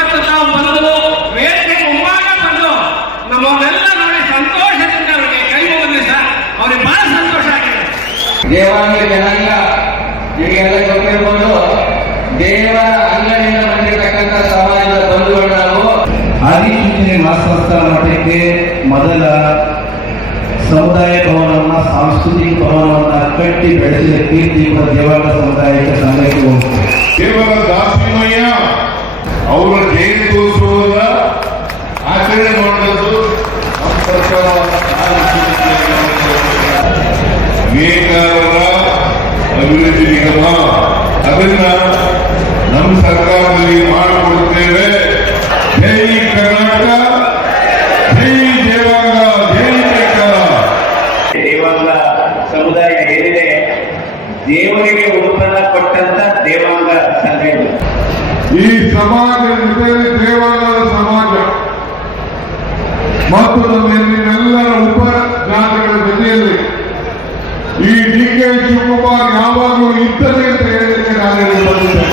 ಇವತ್ತು ತಾವು ಬಂದು ವೇದಿಕೆ ಮುಂಭಾಗ ಬಂದು ನಮ್ಮನ್ನೆಲ್ಲ ನೋಡಿ ಸಂತೋಷದಿಂದ ಅವರಿಗೆ ಕೈ ಮುಗಿದ್ವಿ ಸರ್. ಅವ್ರಿಗೆ ಬಹಳ ಸಂತೋಷ ಆಗಿದೆ. ದೇವಾಂಗ ಜನಾಂಗ ನಿಮಗೆಲ್ಲ ಗೊತ್ತಿರ್ಬೋದು, ದೇವರ ಅಂಗಡಿಯಿಂದ ಬಂದಿರತಕ್ಕಂಥ ಸಮಾಜದ ಬಂಧುಗಳು ನಾವು. ಆದಿಚುಂಚನೆ ಮಹಾಸಂಸ್ಥಾನ ಮಠಕ್ಕೆ ಮೊದಲ ಸಮುದಾಯ ಭವನವನ್ನ, ಸಾಂಸ್ಕೃತಿಕ ಭವನವನ್ನ ಕಟ್ಟಿ ಬೆಳೆಸಿದ ಕೀರ್ತಿ ದೇವಾಂಗ ಸಮುದಾಯಕ್ಕೆ ಸಂಘಕ್ಕೆ ಹೋಗ್ತದೆ. ದೇವರ ದಾಸಿಮಯ್ಯ ಅವರ ಜಯಂತ್ಯೋತ್ಸವದ ಆಚರಣೆ ಮಾಡಿದ್ದು ನೇಕಾರರ ಅಭಿವೃದ್ಧಿ ನಿಗಮ, ಅದನ್ನ ನಮ್ಮ ಸರ್ಕಾರದಲ್ಲಿ ಮಾಡಿಕೊಡ್ತೇವೆ. ಜೈ ಕರ್ನಾಟಕ, ಜೈ ದೇವಾಂಗ, ಜೈ ನೇಕಾರ. ದೇವಾಂಗ ಸಮುದಾಯ ಏನಿದೆ, ದೇವರಿಗೆ ಉತ್ಪನ್ನ ಕೊಟ್ಟಂತ ದೇವಾಂಗ ಸಂಘ. ಈ ಸಮಾಜ ಜೊತೆಯಲ್ಲಿ ದೇವಾಂಗದ ಸಮಾಜ ಮತ್ತು ನಮ್ಮೆಲ್ಲರ ಉಪ ಜಾತಿಗಳ ಜೊತೆಯಲ್ಲಿ ಈ ಡಿ.ಕೆ. ಶಿವಕುಮಾರ್ ಯಾವಾಗಲೂ ಇದ್ದದೆ ಅಂತ ಹೇಳಿಕ್ಕೆ ನಾನು ಬಂದಿದ್ದೆ.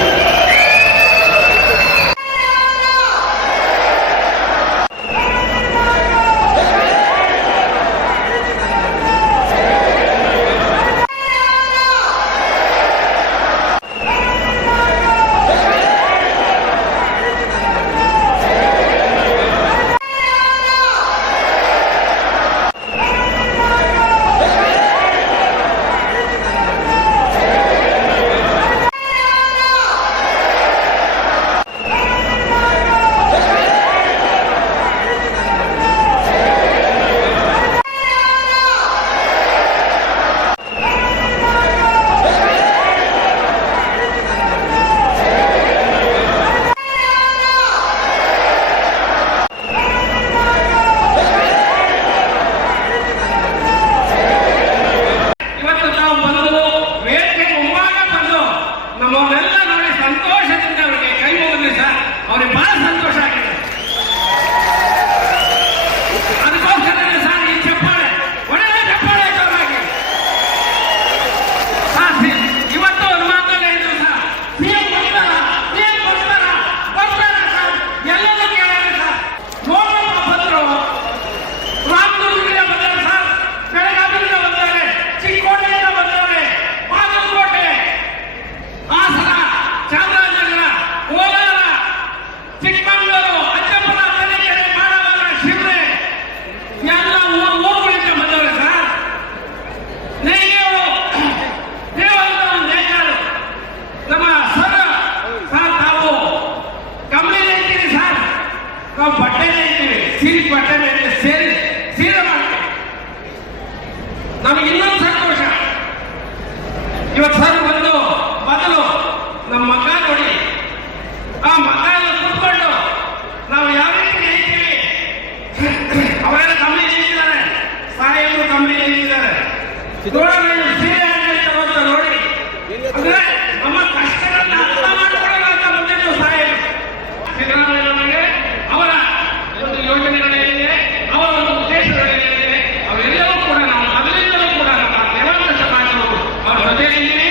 ನಮಗೆ ಇನ್ನೊಂದು ಸಂತೋಷ, ಇವತ್ತು ಸರ್ ಬಂದು ಮೊದಲು ನಮ್ಮ ಮಗ ನೋಡಿ, ಆ ಮಗ ಎಲ್ಲ ಕೂತ್ಕೊಂಡು ನಾವು ಯಾವ ರೀತಿ ಹೇಳ್ತೀವಿ, ಅವರೆಲ್ಲ ಕಮ್ಮಿ ನಿಂತಿದ್ದಾರೆ, ಸಾಹೇಬರು ಕಮ್ಮಿ ನಿಂತಿದ್ದಾರೆ, ಸೀರೆ ಅಂತ ನೋಡಿ ಅಂದ್ರೆ ನಮ್ಮ ಕಷ್ಟಗಳನ್ನ ಅರ್ಥ ಮಾಡಿಕೊಳ್ಳಲ್ಲ ಅಂತ ಬಂದಿದ್ದು ಸಾಹೇಬರು. ಸಿದ್ದರಾಮಯ್ಯನವರಿಗೆ ಅವರ ಒಂದು ಯೋಜನೆಗಳೇನಿದೆ, ಅವರ ಒಂದು ಉದ್ದೇಶಗಳೇನಿದೆ, ಅವೆಲ್ಲವೂ ಕೂಡ ನಾವು ಮೊದಲಿಂದಲೂ ಕೂಡ ನಮ್ಮ ದೇವಾಂಗ ಸಮಾಜವು ಅವರ ಜೊತೆಯಲ್ಲಿ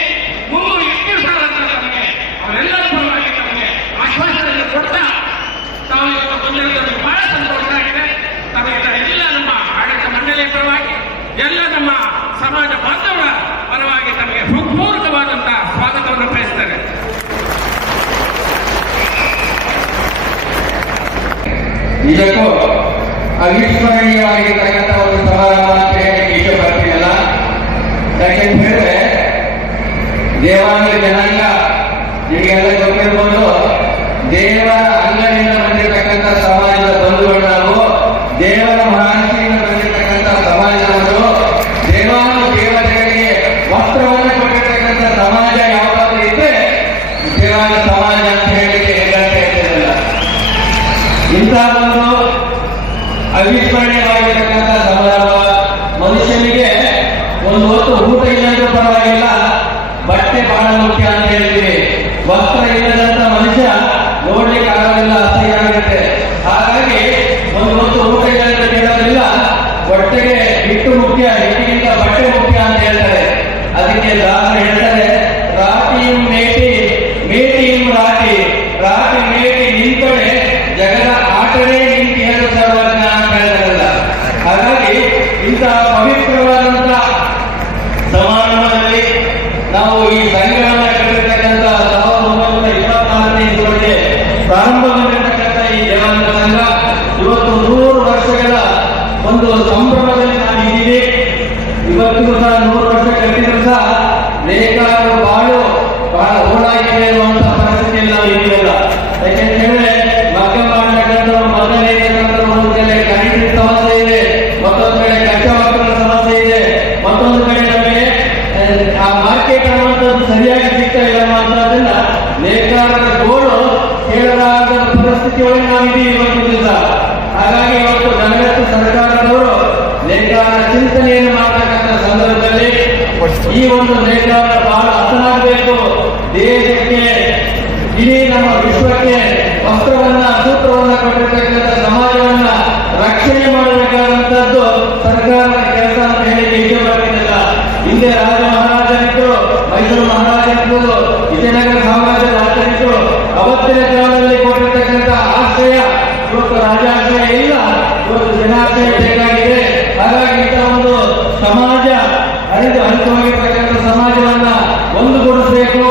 ಮುಂದೆ ಇಟ್ಟಿರ್ತಾರಂತ ನಮಗೆ ಅವರೆಲ್ಲರ ಪರವಾಗಿ ನಮಗೆ ಆಶ್ವಾಸನೆಯನ್ನು ಕೊಡ್ತಾ ತಾವು ಇವತ್ತು ಬಂದಿರೋದು ಬಹಳ ಸಂತೋಷ ಆಗಿದೆ. ತಮಗೆಲ್ಲ ಎಲ್ಲ ನಮ್ಮ ಆಡಳಿತ ಮಂಡಳಿಯ ಪರವಾಗಿ, ಎಲ್ಲ ನಮ್ಮ ಸಮಾಜ ಬಾಂಧವರ ಪರವಾಗಿ ತಮಗೆ ಹೃತ್ಪೂರ್ವಕವಾದಂತಹ ಸ್ವಾಗತವನ್ನು ಬಯಸ್ತಾರೆ. ನಿಜಕ್ಕೂ ಅವಿಸ್ಮರಣೀಯವಾಗಿರ್ತಕ್ಕಂಥ ಒಂದು ಸಮಾರಂಭ ಅಂತ ಹೇಳಲಿಕ್ಕೆ ಇಷ್ಟಪಡ್ತೀನಲ್ಲ. ಯಾಕೆಂತ ಹೇಳಿದ್ರೆ ದೇವಾಂಗ ಜನಾಂಗ ನಿಮಗೆಲ್ಲ ಗೊತ್ತಿರ್ಬೋದು, ದೇವರ ಅಂಗಡಿಯಿಂದ ಬಂದಿರತಕ್ಕಂಥ ಸಮಾಜದ ಬಂಧುಗಳು ನಾವು. ದೇವರ ಮಹರ್ಷಿಯಿಂದ ಬಂದಿರತಕ್ಕಂಥ ಸಮಾಜದವರು. ದೇವಾಂಗ ದೇವತೆಗಳಿಗೆ ವಸ್ತ್ರವನ್ನು ಕೊಟ್ಟಿರ್ತಕ್ಕಂಥ ಸಮಾಜ ಯಾವಾಗಲೂ ಇದ್ರೆ ದೇವಾಂಗ ಸಮಾಜ ಅಂತ ಹೇಳಲಿಕ್ಕೆ ಹೇಗಂತ ಹೇಳ್ತಿರಲ್ಲ. ಇಂತಹ ಒಂದು ಅವಿಸ್ಮರಣೀಯವಾಗಿರ್ತಕ್ಕಂಥ ಸಮಾರಂಭ. ಮನುಷ್ಯನಿಗೆ ಒಂದು ಹೊತ್ತು ಊಟ ಇಲ್ಲಂದ್ರೂ ಪರವಾಗಿಲ್ಲ, ಬಟ್ಟೆ ಬಹಳ ಮುಖ್ಯ ಅಂತ ಹೇಳ್ತೀವಿ. ವಸ್ತ್ರ ಇಲ್ಲದಂತ ಮನುಷ್ಯ ನೋಡ್ಲಿಕ್ಕೆ ಆಗೋದಿಲ್ಲ, ಅಸಹ್ಯ ಆಗುತ್ತೆ. ಹಾಗಾಗಿ ಒಂದು ಹೊತ್ತು ಊಟ ಇಲ್ಲಂದ್ರೆ ಕೇಳೋದಿಲ್ಲ, ಹೊಟ್ಟೆಗೆ ಹಿಟ್ಟು ಮುಖ್ಯ, ಹಿಟ್ಟಿಗಿಂತ ಬಟ್ಟೆ ಮುಖ್ಯ ಅಂತ ಹೇಳ್ತಾರೆ. ಅದಕ್ಕೆ ದಾಸರು ಹೇಳ್ತಾರೆ, ರಾಟಿಯಂ ಮೇಟಿ ಮೇಟಿಯಂ ರಾಟಿ, ರಾಟಿ ಮೇಟಿ ನಿಂತೊಡೆ ಪ್ರಾರಂಭಗೊಂಡಿರ್ತಕ್ಕಂಥ ಈ ದೇವಾಲಯ ಸಂಘ ಇವತ್ತು 100 ವರ್ಷಗಳ ಒಂದು ಸಂಭ್ರಮದಲ್ಲಿ ನಾವು ಇದ್ದೀವಿ. ಇವತ್ತಿಗೂ ಸಹ 100 ವರ್ಷ ಕಟ್ಟಿದ್ರು ಸಹ ನೇಕಾರರು ಬಹಳ ಓಡಾಗಿದೆ ಇರುವಂತಹ ಪರಿಸ್ಥಿತಿಯಲ್ಲಿ ನಾವು ಇದ್ದೀವಲ್ಲ. ಯಾಕೆಂತಂದ್ರೆ ಮಕ್ಕಳ ಮಾಡತಕ್ಕಂಥವ್ರು ಮೊದಲನೇ ಒಂದು ಕಡೆ ಕರೆಂಟ್ ಸಮಸ್ಯೆ ಇದೆ, ಮತ್ತೊಂದು ಕಡೆ ಕಚ್ಚಾ ಮಕ್ಕಳ ಸಮಸ್ಯೆ ಇದೆ, ಮತ್ತೊಂದು ಕಡೆ ನಮಗೆ ಆ ಮಾರ್ಕೆಟ್ ಅನ್ನುವಂಥದ್ದು ಸರಿಯಾಗಿ ಸಿಗ್ತಾ ಇಲ್ಲ ಅನ್ನುವಂಥದ್ದನ್ನ ನೇಕಾರರ ಗೋಳು ಕೇಳಲಾದ ಪರಿಸ್ಥಿತಿಯೊಳಗೆ ನಾವಿದ್ದೀವಿ ಇವತ್ತು ದಿವಸ. ಹಾಗಾಗಿ ಇವತ್ತು ನನಗತ್ತು ಸರ್ಕಾರದವರು ನೇಕಾರರ ಚಿಂತನೆಯನ್ನು ಮಾಡತಕ್ಕಂಥ ಸಂದರ್ಭದಲ್ಲಿ ಈ ಒಂದು ನೇಕಾರ ಬಹಳ ಹಸನಾಗಬೇಕು, ದೇಶಕ್ಕೆ ಇಡೀ ನಮ್ಮ ವಿಶ್ವಕ್ಕೆ ವಸ್ತ್ರವನ್ನ ಸೂತ್ರವನ್ನ ಕೊಟ್ಟಿರ್ತಕ್ಕಂಥ ಸಮಾಜವನ್ನ ರಕ್ಷಣೆ ಮಾಡಬೇಕಾದಂತದ್ದು ಸರ್ಕಾರದ ಕೆಲಸ ಅಂತ ಹೇಳಿ ಇಷ್ಟಪಡ್ತಿಲ್ಲ. ಹಿಂದೆ ರಾಜ ಮಹಾರಾಜರಿದ್ರು, ಮೈಸೂರು ಮಹಾರಾಜರಿದ್ರು, ವಿಜಯನಗರ ಸಾಮ್ರಾಜ್ಯದ ರಾಜರಿದ್ರು, ಅವತ್ತಿನ ಕಾಲದಲ್ಲಿ ಕೊಟ್ಟಿರ್ತಕ್ಕಂಥ ಆಶ್ರಯ ಇವತ್ತು ರಾಜಾಶ್ರಯ ಇಲ್ಲ, ಇವತ್ತು ಜನಾಶ್ರಯ ಬೇಕಾಗಿದೆ. ಹಾಗಾಗಿ ಇಂಥ ಒಂದು ಸಮಾಜ ಹರಿತವಾಗಿರ್ತಕ್ಕಂಥ ಸಮಾಜವನ್ನ ಒಂದುಗೂಡಿಸಬೇಕು,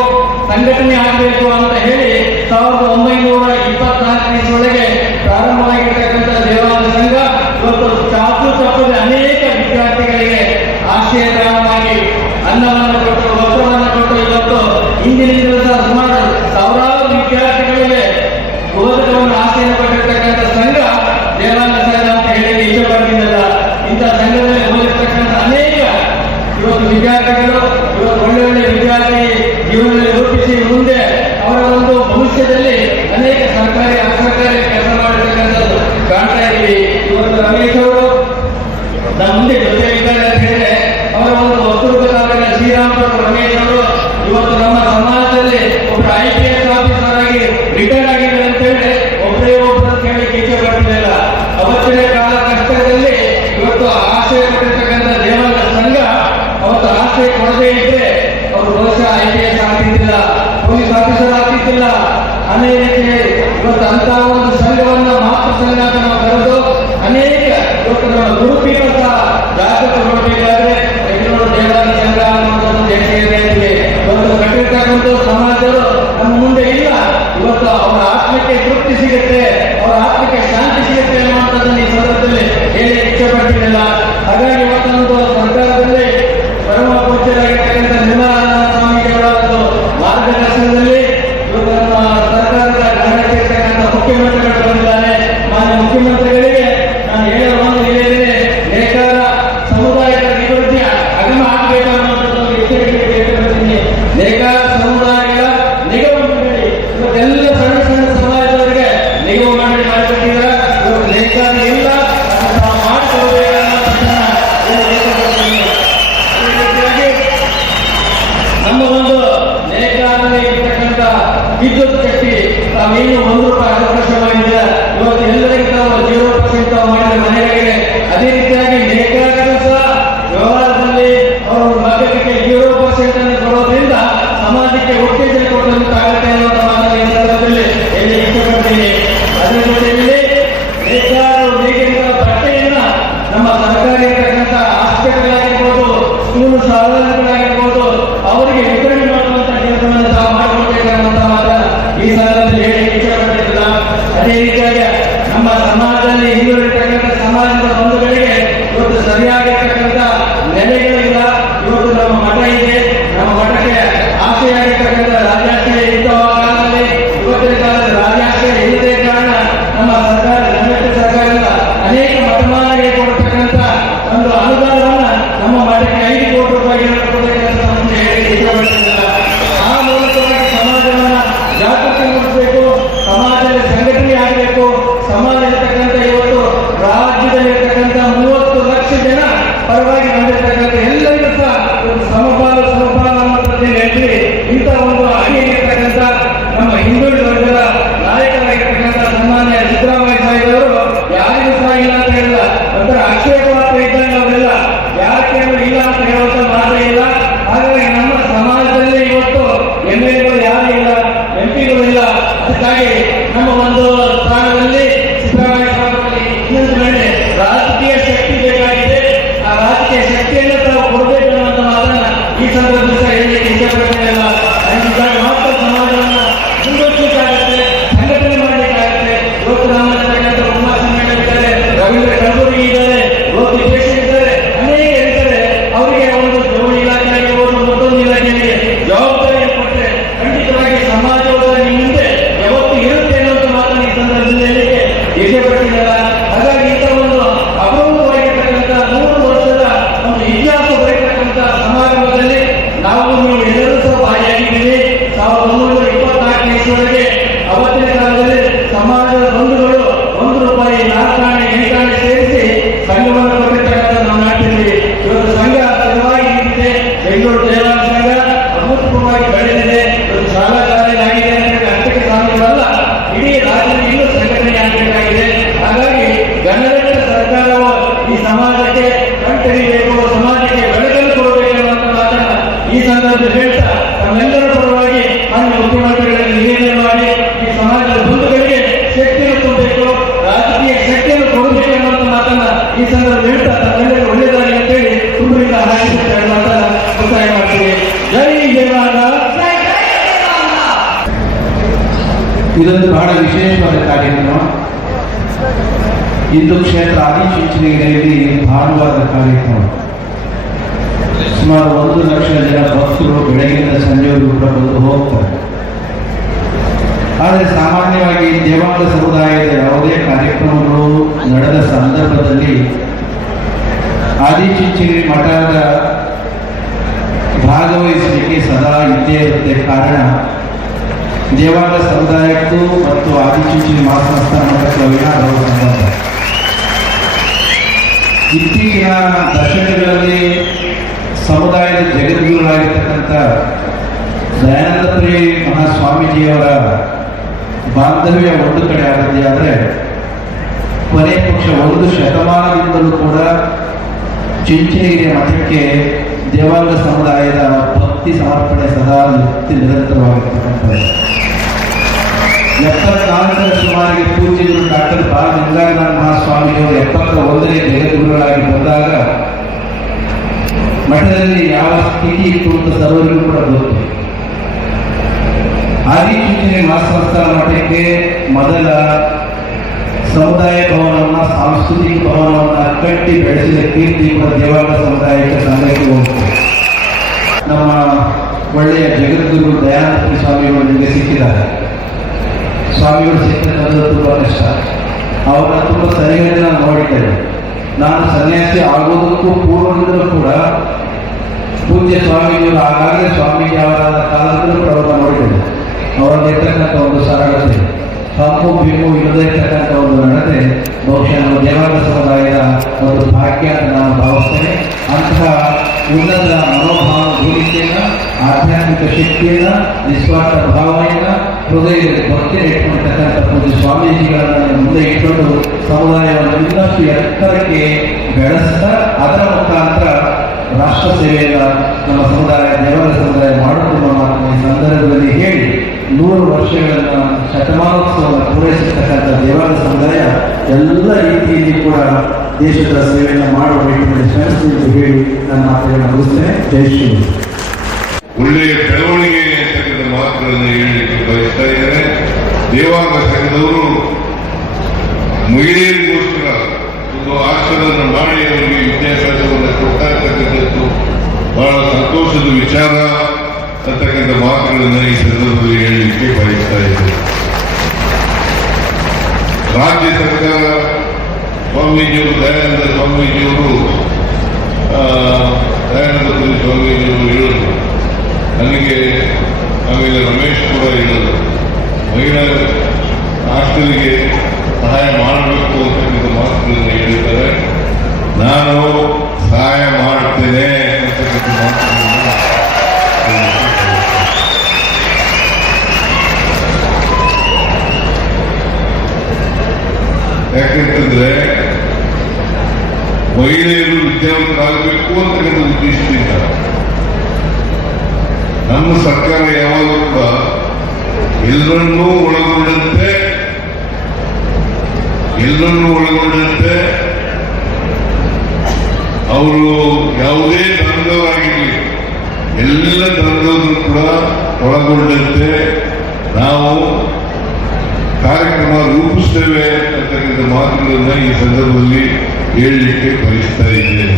ಸಂಘಟನೆ ಆಗಬೇಕು ಅಂತ ಹೇಳಿ 1924 ಪ್ರಾರಂಭವಾಗಿರ್ತಕ್ಕಂಥ ದೇವಾಲಯ ಸಂಘ ಇವತ್ತು ಚಾಚು ತಪ್ಪದೆ ಅನೇಕ ವಿದ್ಯಾರ್ಥಿಗಳಿಗೆ ಆಶ್ರಯದಾನವಾಗಿ ಅನ್ನವನ್ನು ಕೊಟ್ಟು, ವಸ್ತ್ರವನ್ನು ಕೊಟ್ಟು ಇವತ್ತು ಇಂದಿನಿಂದ ಸಹ ಸುಮಾರು ಸಾವಿರಾರು ವಿದ್ಯಾರ್ಥಿಗಳಿಗೆ ಬೋಧಕವನ್ನು ಆಶ್ರಯ ಪಟ್ಟಿರ್ತಕ್ಕಂಥ ಸಂಘ ದೇವಾಲಯ ಸಂಘ ಅಂತ ಹೇಳಿ ಇಷ್ಟಪಡ್ತಿದ್ದಲ್ಲ. ಇಂಥ ಸಂಘದಲ್ಲಿ ಓದಿರ್ತಕ್ಕಂಥ ಅನೇಕ ಇವತ್ತು ವಿದ್ಯಾರ್ಥಿಗಳು ಇವತ್ತು ಒಳ್ಳೆ ವಿದ್ಯಾರ್ಥಿ ಜೀವನದಲ್ಲಿ ರೂಪಿಸಿ ಮುಂದೆ ಅವರ ಒಂದು ಭವಿಷ್ಯದಲ್ಲಿ ಅನೇಕ ಸರ್ಕಾರಿ ಅಸರ್ಕಾರಿ ಕೆಲಸ ಮಾಡಿರ್ತಕ್ಕಂಥದ್ದು ಕಾಣ್ತಾ ಇದ್ದೀವಿ. ಇವತ್ತು ರಮೇಶ್ ಅವರು ನಮ್ಮ ಮುಂದೆ ಜೊತೆ ಇದ್ದಾರೆ ಅಂತ ಹೇಳಿದ್ರೆ ಅವರ ಒಂದು ವಸ್ತುಗಳ ಶ್ರೀರಾಮಪುರ ರಮೇಶ್ ಅವರು ಇವತ್ತು ನಮ್ಮ ಸಮಾಜದಲ್ಲಿ ಒಬ್ಬರು IPS ಆಫೀಸರ್ ಆಗಿ ರಿಟೈರ್ ಆಗಿದ್ದಾರೆ ಅಂತ ಹೇಳಿದ್ರೆ ಒಬ್ಬರೇ ಒಬ್ಬರು ಕೇಳಲಿಕ್ಕೆ ಇಚ್ಛೆ ಪಡ್ತಿಲ್ಲ. ಅವತ್ತಿನ ಕಾಲ ಕಷ್ಟದಲ್ಲಿ ಇವತ್ತು ಆಶ್ರಯ ಪಟ್ಟಿರ್ತಕ್ಕಂಥ ದೇವಾಲಯ ಸಂಘ ಅವತ್ತು ಆಶ್ರಯ ಕೊಡದೇ ಇದ್ರೆ ಅವರು ಬಹುಶಃ IPS ಆಗ್ತಿದ್ದಿಲ್ಲ, ಪೊಲೀಸ್ ಆಫೀಸರ್ ಆಗ್ತಿದ್ದಿಲ್ಲ. ಅದೇ ರೀತಿ ಇವತ್ತು ಅಂತ ಒಂದು ಸಂಘವನ್ನ ಮಾತೃ ಸಂಘ ಅಂತ ನಾವು ಕರೆದು ಅನೇಕ ಇವತ್ತು ನಮ್ಮ ಗುರುಪೀಠ ಸಹ ಜಾಗೃತ ಮಾಡಬೇಕಾದ್ರೆ ಬೆಂಗಳೂರು ದೇವಾಲಯ ಸಂಘ ಅನ್ನುವಂಥದ್ದು ದೇಶೀಯತೆ ಇವತ್ತು ಕಟ್ಟಿರ್ತಕ್ಕಂಥ ಸಮಾಜರು ನಮ್ಮ ಮುಂದೆ ಇಲ್ಲ. ಇವತ್ತು ಅವರ ಆತ್ಮಕ್ಕೆ ತೃಪ್ತಿ ಸಿಗುತ್ತೆ, ಅವರ ಆತ್ಮಕ್ಕೆ ಶಾಂತಿ ಸಿಗುತ್ತೆ ಅನ್ನುವಂಥದ್ದನ್ನು ಈ ಸಂದರ್ಭದಲ್ಲಿ ಹೇಳಿ ಇಷ್ಟಪಡ್ತಿರಲಿಲ್ಲ. ಹಾಗಾಗಿ ಇವತ್ತೊಂದು ಸರ್ಕಾರದಲ್ಲಿ ಪರಮ ಪೂಜ್ಯರಾಗಿರ್ತಕ್ಕಂಥ ನಿರ್ಮಲಾನಂದ ಸ್ವಾಮೀಜಿಯವರ ಒಂದು ಮಾರ್ಗದರ್ಶನದಲ್ಲಿ ಇವತ್ತು ನಮ್ಮ ಸರ್ಕಾರದ ಗಮನಕ್ಕಿರ್ತಕ್ಕಂಥ ಮುಖ್ಯಮಂತ್ರಿಗಳು ಬಂದಿದ್ದಾರೆ. ಮಾನ್ಯ ಮುಖ್ಯಮಂತ್ರಿಗಳಿಗೆ ನಾನು ಹೇಳಲು ಒಂದು ಇದೆ, ನೇಕಾರ ಸಮುದಾಯದ ಅಭಿವೃದ್ಧಿ ಅಗಮ ಆಗಬೇಕು ಅನ್ನುವಂಥದ್ದು ಇಷ್ಟಪಡ್ತೀನಿ. ನೇಕಾರ ಸಮುದಾಯಗಳ ನಿಗಮ ಮಂಡಳಿ ಇವತ್ತೆಲ್ಲ ಸಣ್ಣ ಸಣ್ಣ ಸಮಾಜದವರಿಗೆ ನಿಗಮ ಮಂಡಳಿ ಮಾಡಿಕೊಟ್ಟಿದ್ದಾರೆ. ಇವತ್ತು ನೇಕಾರ ಇಲ್ಲ ಮಾಡಿಕೊಡಬೇಕು ಅನ್ನೋದನ್ನ ನಮ್ಮ ಒಂದು ನೇಕಾರರಲ್ಲಿ ಇರ್ತಕ್ಕಂಥ ವಿದ್ಯುತ್ ಶಕ್ತಿ ತಾವೇನು ₹1 ಅವಕಾಶ ಮಾಡಿದ್ರೆ ಇವತ್ತು ಎಲ್ಲರಿಗೂ ತಾವು 0% ತಾವು ಮಾಡಿದ ಮನೆಗಳಿಗೆ. ಅದೇ ರೀತಿಯಾಗಿ ನೇಕಾರರು ಸಹ ವ್ಯವಹಾರದಲ್ಲಿ ಅವರು ಮಧ್ಯಕ್ಕೆ 0% ಅನ್ನು ಕೊಡೋದ್ರಿಂದ ಸಮಾಜಕ್ಕೆ ಉತ್ತೇಜನ ಕೊಡುವಂತಾಗುತ್ತೆ ಅನ್ನುವಂಥ ಮಾತನ್ನು ಈ ಸಂದರ್ಭದಲ್ಲಿ ಹೇಳಿ ಇಷ್ಟಪಡ್ತೀನಿ. ಅದೇ ಜೊತೆಯಲ್ಲಿ ನೇಕಾರರು ನೀಡಿದ ಬಟ್ಟೆಯನ್ನ ನಮ್ಮ ಸರ್ಕಾರಿ ಇರ್ತಕ್ಕಂಥ ಹಾಸ್ಪಿಟಲ್ ಆಗಿರ್ಬೋದು, ಸ್ಕೂಲ್ ಶಾಲೆಗಳಾಗಿರ್ಬೋದು ಅವರಿಗೆ ವಿತರಣೆ ಮಾಡುವಂತ ಕೆಲಸವನ್ನು ತಾವು ಮಾಡಿಕೊಳ್ಬೇಕನ್ನುವಂತ ಮಾತನ್ನು ಈ ಸಂದರ್ಭದಲ್ಲಿ ಹೇಳಿ ಇಷ್ಟಪಟ್ಟಿಲ್ಲ. ಅದೇ ರೀತಿಯಾಗಿ ನಮ್ಮ ಸಮಾಜದಲ್ಲಿ ಹಿಂದುಳಿರ್ತಕ್ಕಂಥ ಸಮಾಜದ ಬಂಧುಗಳಿಗೆ ಇವತ್ತು ಸರಿಯಾಗಿರ್ತಕ್ಕಂಥ ನೆಲೆಗಳಿಲ್ಲ. ಇವತ್ತು ನಮ್ಮ ಮಠ ಇದೆ, ನಮ್ಮ ಮಠಕ್ಕೆ ಆಸೆಯಾಗಿರ್ತಕ್ಕಂಥ ರಾಜಾಶ್ರಯ ಇದ್ದ ಕಾಲದಲ್ಲಿ ಇವತ್ತಿನ ಕಾಲದ ರಾಜಾಶ್ರಯ ಇಲ್ಲದೆ ಕಾರಣ ನಮ್ಮ ಸರ್ಕಾರ ಸರ್ಕಾರದಿಂದ ಅನೇಕ ಮಠಮಾನಗಳಿಗೆ ಕೊಡ್ತಕ್ಕಂಥ ಒಂದು ಅನುದಾನವನ್ನ ನಮ್ಮ ಮಠಕ್ಕೆ 5 ಕೋಟಿ ರೂಪಾಯಿ ಕೊಡಬೇಕಂತ ಹೇಳಿ ಇಷ್ಟಪಡ್ತಿಲ್ಲ. ಆ ಮೂಲಕವಾಗಿ ಸಮಾಜವನ್ನ ಜಾಗೃತಿಗೊಳಿಸಬೇಕು, ಸಮಾಜದಲ್ಲಿ ಸಂಘಟನೆ ಆಗಬೇಕು. ಸಮಾಜ ಇರ್ತಕ್ಕಂಥ ಇವತ್ತು ರಾಜ್ಯದಲ್ಲಿರ್ತಕ್ಕಂಥ 30 ಲಕ್ಷ ಜನ ಪರವಾಗಿ ಬಂದಿರ್ತಕ್ಕಂಥ ಎಲ್ಲರಿಗೂ ಸಹ ಸಮಪಾಲು ಅನ್ನೋದನ್ನು ಹೇಳಿ ಇಂಥ ಒಂದು ಅಡಿಯಲ್ಲಿರ್ತಕ್ಕಂಥ ನಮ್ಮ ಹಿಂದುಳಿದ ವರ್ಗದ ನಾಯಕರಾಗಿರ್ತಕ್ಕಂಥ ಸನ್ಮಾನ್ಯ ಸಿದ್ದರಾಮಯ್ಯ ಸಾಹೇಬರು ಯಾರಿಗೂ ಸಹ ಇಲ್ಲ ಅಂತ ಹೇಳಿಲ್ಲ, ಒಂಥರ ಅಕ್ಷಯ ಮಾತ್ರ ಇದ್ದಂಗೆ ಅವರೆಲ್ಲ ಯಾಕೆ ಇಲ್ಲ ಅಂತ ಹೇಳುವಂತ ಮಾತ್ರ ಇಲ್ಲ. ಹಾಗಾಗಿ ನಮ್ಮ ಸಮಾಜದಲ್ಲಿ ಇವತ್ತು MLAಗಳು ಯಾರು ಇಲ್ಲ, MP ಇಲ್ಲ. ಅದಕ್ಕಾಗಿ ನಮ್ಮ ಒಂದು ಸ್ಥಾನದಲ್ಲಿ ಸಿದ್ದರಾಮಯ್ಯ ಸಾಹೇಬರಲ್ಲಿ ಇನ್ನೊಂದು ವೇಳೆ ರಾಜಕೀಯ ಶಕ್ತಿ ಬೇಕಾಗಿದೆ. ಆ ರಾಜಕೀಯ ಶಕ್ತಿಯನ್ನು ತಾವು ಕೊಡಬೇಕು ಅನ್ನುವಂಥ ಮಾತನ್ನ ಈ ಸಂದರ್ಭದಲ್ಲಿ ಹೇಳಲಿಕ್ಕೆ ಇಷ್ಟಪಡ್ತಿಲ್ಲ. ಮಾತ್ರ ಸಮಾಜವನ್ನು ಮುಂದುವರಿಸಬೇಕಾಗುತ್ತೆ, ಸಂಘಟನೆ ಭಿಕ್ಷೆ ಬರ್ತಿದ್ದಲ್ಲ. ಹಾಗಾಗಿ ಇಂಥ ಒಂದು ಅಪರೂಪವಾಗಿರ್ತಕ್ಕಂಥ 100 ವರ್ಷದ ಒಂದು ಇತಿಹಾಸ ಬರೀತಕ್ಕಂಥ ಸಮಾರಂಭದಲ್ಲಿ ನಾವು ನೀವು ಎಲ್ಲರೂ ಸಹ ಭಾಗಿಯಾಗಿದ್ದೀವಿ. 1924 ಇಸ್ವಿವರೆಗೆ ಅವತ್ತಿನ ಕಾಲದಲ್ಲಿ ಸಮಾಜದ ಬಂಧುಗಳು 1 ರೂಪಾಯಿ 4 ಆಣೆ 8 ಆಣೆ ಸೇರಿಸಿ ಸಂಘವನ್ನು ಕೊಟ್ಟಿರ್ತಕ್ಕಂಥ ನಮ್ಮ ನಾಟಿನಲ್ಲಿ ಇವತ್ತು ಸಂಘ ಸ್ಥಿರವಾಗಿ ನಿಂತಿದೆ. ಬೆಂಗಳೂರು ದೇವಾಲಯ ಸಂಘ ಅಭೂತಪೂರ್ವವಾಗಿ ಬೆಳೆದಿದೆ. ಇವತ್ತು ಶಾಲಾ ಶಾಲೆಗಳಾಗಿದೆ ಅಂತ ಅಂತಕ್ಕೆ ಸಾಧ್ಯವಲ್ಲ, ಇಡೀ ರಾಜ್ಯದಲ್ಲಿ ಇನ್ನೂ ಸಂಘಟನೆ ಆಗಬೇಕಾಗಿದೆ. ಹಾಗಾಗಿ ಗಣರಾಜ್ಯ ಸರ್ಕಾರವು ಈ ಸಮಾಜಕ್ಕೆ ಕಣ್ತರಿಬೇಕು, ಸಮಾಜಕ್ಕೆ ಬೆಳಕನ್ನು ಕೊಡಬೇಕೆನ್ನುವಂತ ಮಾತನ್ನ ಈ ಸಂದರ್ಭದಲ್ಲಿ ಹೇಳ್ತಾ ನಮ್ಮೆಲ್ಲರ ಪರವಾಗಿ ಮಾನ್ಯ ಮುಖ್ಯಮಂತ್ರಿಗಳಲ್ಲಿ ನಿವೇದನೆ ಮಾಡಿ ಈ ಸಮಾಜದ ಬಂಧುಗಳಿಗೆ ಶಕ್ತಿಯನ್ನು ತುಂಬಬೇಕು, ರಾಜಕೀಯ ಶಕ್ತಿಯನ್ನು ಕೊಡಬೇಕು ಎನ್ನುವಂತ ಮಾತನ್ನ ಈ ಸಂದರ್ಭದಲ್ಲಿ ಹೇಳ್ತಾ ತಮ್ಮೆಲ್ಲರಿಗೂ ಒಳ್ಳೆಯದಾಗಿ ಅಂತೇಳಿ ತುಂಬರಿಂದ ಹಾರೈಸುತ್ತೆ ಮಾತನ್ನ ಒತ್ತಾಯ ಮಾಡ್ತೀವಿ. ಜೈ ಜಯವಾದ. ಇದೊಂದು ಬಹಳ ವಿಶೇಷವಾದ ಕಾರ್ಯಕ್ರಮ. ಹಿಂದೂ ಕ್ಷೇತ್ರ ಆದಿಚುಂಚನಗಿರಿಯಲ್ಲಿ ಭಾನುವಾರದ ಕಾರ್ಯಕ್ರಮ. ಸುಮಾರು 1 ಲಕ್ಷ ಜನ ಭಕ್ತರು ಬೆಳಗಿನಿಂದ ಸಂಜೆವರೆಗೂ ಕೂಡ ಬಂದು ಹೋಗ್ತಾರೆ. ಆದರೆ ಸಾಮಾನ್ಯವಾಗಿ ದೇವಾಂಗ ಸಮುದಾಯದ ಯಾವುದೇ ಕಾರ್ಯಕ್ರಮಗಳು ನಡೆದ ಸಂದರ್ಭದಲ್ಲಿ ಆದಿಚುಂಚನಗಿರಿ ಮಠದ ಭಾಗವಹಿಸಲಿಕ್ಕೆ ಸದಾ ಇದ್ದೇ ಇರುತ್ತೆ. ಕಾರಣ ದೇವಾಂಗ ಸಮುದಾಯಕ್ಕೂ ಮತ್ತು ಆದಿಚುಂಚನಗಿರಿ ಮಹಾಸಂಸ್ಥಾನ ಮಠಕ್ಕೆ ಅವಿನಾಭಾವ ಸಂಬಂಧ. ಇತ್ತೀಚಿನ ದಶಕಗಳಲ್ಲಿ ಸಮುದಾಯದ ಜಗದ್ಗುರುಗಳಾಗಿರ್ತಕ್ಕಂಥ ದಯಾನಂದಪುರಿ ಮಹಾಸ್ವಾಮೀಜಿಯವರ ಬಾಂಧವ್ಯ ಒಂದು ಕಡೆ ಆಗಿದೆ. ಆದರೆ ಕೊನೆ ಪಕ್ಷ 1 ಶತಮಾನದಿಂದಲೂ ಕೂಡ ಚುಂಚನಗಿರಿಯ ಮಠಕ್ಕೆ ದೇವಾಂಗ ಸಮುದಾಯದ ಭಕ್ತಿ ಸಮರ್ಪಣೆ ಸದಾ ನಿರಂತರವಾಗಿರ್ತಕ್ಕಂಥದ್ದು. 74ರ ಸುಮಾರಿಗೆ ಪೂಜ್ಯರು ಡಾಕ್ಟರ್ ಬಾಲ ಗಂಗಾಧರ ಮಹಾಸ್ವಾಮಿಯವರು 71ನೇ ಜಗದ್ಗುರುಗಳಾಗಿ ಬಂದಾಗ ಮಠದಲ್ಲಿ ಯಾವ ಸ್ಥಿತಿ ಇತ್ತು ಅಂತ ಸರ್ವರಿಗೂ ಕೂಡ ಗೊತ್ತು. ಆದಿಚುಂಚನಗಿರಿ ಮಹಾಸಂಸ್ಥಾನ ಮಠಕ್ಕೆ ಮೊದಲ ಸಮುದಾಯ ಭವನವನ್ನ, ಸಾಂಸ್ಕೃತಿಕ ಭವನವನ್ನ ಕಟ್ಟಿ ಬೆಳೆಸಿದ ಕೀರ್ತಿ ಕೂಡ ದೇವಾಂಗ ಸಮುದಾಯಕ್ಕೆ ಸಂಘಕ್ಕೆ ಹೋಗ್ತದೆ. ನಮ್ಮ ಒಳ್ಳೆಯ ಜಗದ್ಗುರು ದಯಾನಂದ ಸ್ವಾಮಿಗಳು ನಿಮಗೆ ಸಿಕ್ಕಿದ್ದಾರೆ. ಸ್ವಾಮಿಗಳು ಸಿಕ್ಕಂಥದ್ದು ತುಂಬ ಕಷ್ಟ. ಅವರನ್ನ ತುಂಬ ಸರಿಯಾಗಿ ನಾನು ನೋಡಿದ್ದೇನೆ. ನಾನು ಸನ್ಯಾಸಿ ಆಗೋದಕ್ಕೂ ಪೂರ್ವದಿಂದಲೂ ಕೂಡ ಪೂಜ್ಯ ಸ್ವಾಮೀಜಿಯವರು ಆಗಾಗಲೇ ಸ್ವಾಮೀಜಿ ಅವರಾದ ಕಾಲದಲ್ಲೂ ಕೂಡ ಅವರನ್ನ ನೋಡಿದ್ದೇನೆ. ಅವರಲ್ಲಿರ್ತಕ್ಕಂಥ ಒಂದು ಸರಳತೆ, ತಪ್ಪು ಬಿಮ್ಮು ಇಲ್ಲದೇ ಇರ್ತಕ್ಕಂಥ ಒಂದು ನಡತೆ ಬಹುಶಃ ನಮ್ಮ ದೇವಾಂಗ ಸಮುದಾಯದ ಒಂದು ಭಾಗ್ಯ ಅಂತ ನಾನು ಭಾವಿಸ್ತೇನೆ. ಅಂತಹ ಉನ್ನತ ಮನೋಭಾವ ಭೂಮಿಕೆಯನ್ನು, ಆಧ್ಯಾತ್ಮಿಕ ಶಕ್ತಿಯನ್ನು, ನಿಸ್ವಾರ್ಥ ಭಾವನೆಯನ್ನು, ಹೃದಯದ ಭಕ್ತಿಯನ್ನು ಇಟ್ಕೊಂಡಿರ್ತಕ್ಕಂಥ ಪೂಜ್ಯ ಸ್ವಾಮೀಜಿಗಳನ್ನು ಮುಂದೆ ಇಟ್ಕೊಂಡು ಸಮುದಾಯವನ್ನು ಇನ್ನಷ್ಟು ಎತ್ತರಕ್ಕೆ ಬೆಳೆಸ್ತಾ ಅದರ ಮುಖಾಂತರ ರಾಷ್ಟ್ರ ಸೇವೆಯನ್ನು ನಮ್ಮ ಸಮುದಾಯ ದೇವಾಂಗ ಸಮುದಾಯ ಮಾಡುತ್ತಿರುವ ಮಾತನ್ನು ಈ ಸಂದರ್ಭದಲ್ಲಿ ಹೇಳಿ 100 ವರ್ಷಗಳನ್ನು ಶತಮಾನೋತ್ಸವವನ್ನು ಪೂರೈಸಿರ್ತಕ್ಕಂಥ ದೇವಾಂಗ ಸಮುದಾಯ ಎಲ್ಲ ರೀತಿಯಲ್ಲಿ ಕೂಡ ದೇಶದ ಸೇವೆಯನ್ನು ಮಾಡುವ ನಿಟ್ಟಿನಲ್ಲಿ ಶ್ರಮಿಸಬೇಕು ಹೇಳಿ ನನ್ನ ಮಾತುಗಳನ್ನು ಮುಗಿಸ್ತೇನೆ. ಜೈ ಶ್ರೀ. ಒಳ್ಳೆಯ ಬೆಳವಣಿಗೆ ಅಂತಕ್ಕಂಥ ಮಾತುಗಳನ್ನು ಹೇಳಲಿಕ್ಕೆ ಬಯಸ್ತಾ ಇದ್ದಾರೆ. ದೇವಾಂಗ ಸಂಘದವರು ಮಹಿಳೆಯರಿಗೋಸ್ಕರ ಒಂದು ಹಾಸ್ಟೆಲನ್ನು ಮಾಡಿ ಅವರಿಗೆ ವಿದ್ಯಾಭ್ಯಾಸವನ್ನು ಕೊಡ್ತಾ ಇರ್ತಕ್ಕಂಥದ್ದು ಬಹಳ ಸಂತೋಷದ ವಿಚಾರ ಅಂತಕ್ಕಂಥ ಮಾತುಗಳನ್ನು ಈ ಸಂದರ್ಭದಲ್ಲಿ ಹೇಳಲಿಕ್ಕೆ ಬಯಸ್ತಾ ಇದ್ದಾರೆ. ರಾಜ್ಯ ಸರ್ಕಾರ ಸ್ವಾಮೀಜಿಯವರು ದಯಾನಂದ ಸ್ವಾಮೀಜಿಯವರು ಹೇಳಿದರು, ನನಗೆ ಆಮೇಲೆ ರಮೇಶ್ ಕೂಡ ಹೇಳಿದರು, ಮಹಿಳಾ ಹಾಸ್ಟೆಲ್ಗೆ ಸಹಾಯ ಮಾಡಬೇಕು ಅಂತಕ್ಕಂಥ ಮಾತುಗಳನ್ನು ಹೇಳಿದ್ದಾರೆ. ನಾನು ಸಹಾಯ ಮಾಡ್ತೇನೆ ಅಂತಕ್ಕಂಥ ಮಾತುಗಳನ್ನು ಯಾಕೆಂತಂದ್ರೆ ಮಹಿಳೆಯರು ವಿದ್ಯಾವಂತರಾಗಬೇಕು ಅಂತಕ್ಕಂಥ ಉದ್ದೇಶದಿಂದ ನಮ್ಮ ಸರ್ಕಾರ ಯಾವಾಗಲೂ ಕೂಡ ಎಲ್ಲರನ್ನೂ ಒಳಗೊಂಡಂತೆ ಅವರು ಯಾವುದೇ ಧರ್ಮದವರಾಗಿರಲಿ ಎಲ್ಲ ಧರ್ಮದವರು ಕೂಡ ಒಳಗೊಂಡಂತೆ ನಾವು ಕಾರ್ಯಕ್ರಮ ರೂಪಿಸ್ತೇವೆ ಅಂತಕ್ಕಂಥ ಮಾತುಗಳನ್ನು ಈ ಸಂದರ್ಭದಲ್ಲಿ ಹೇಳಲಿಕ್ಕೆ ಬಯಸ್ತಾ ಇದ್ದೇನೆ.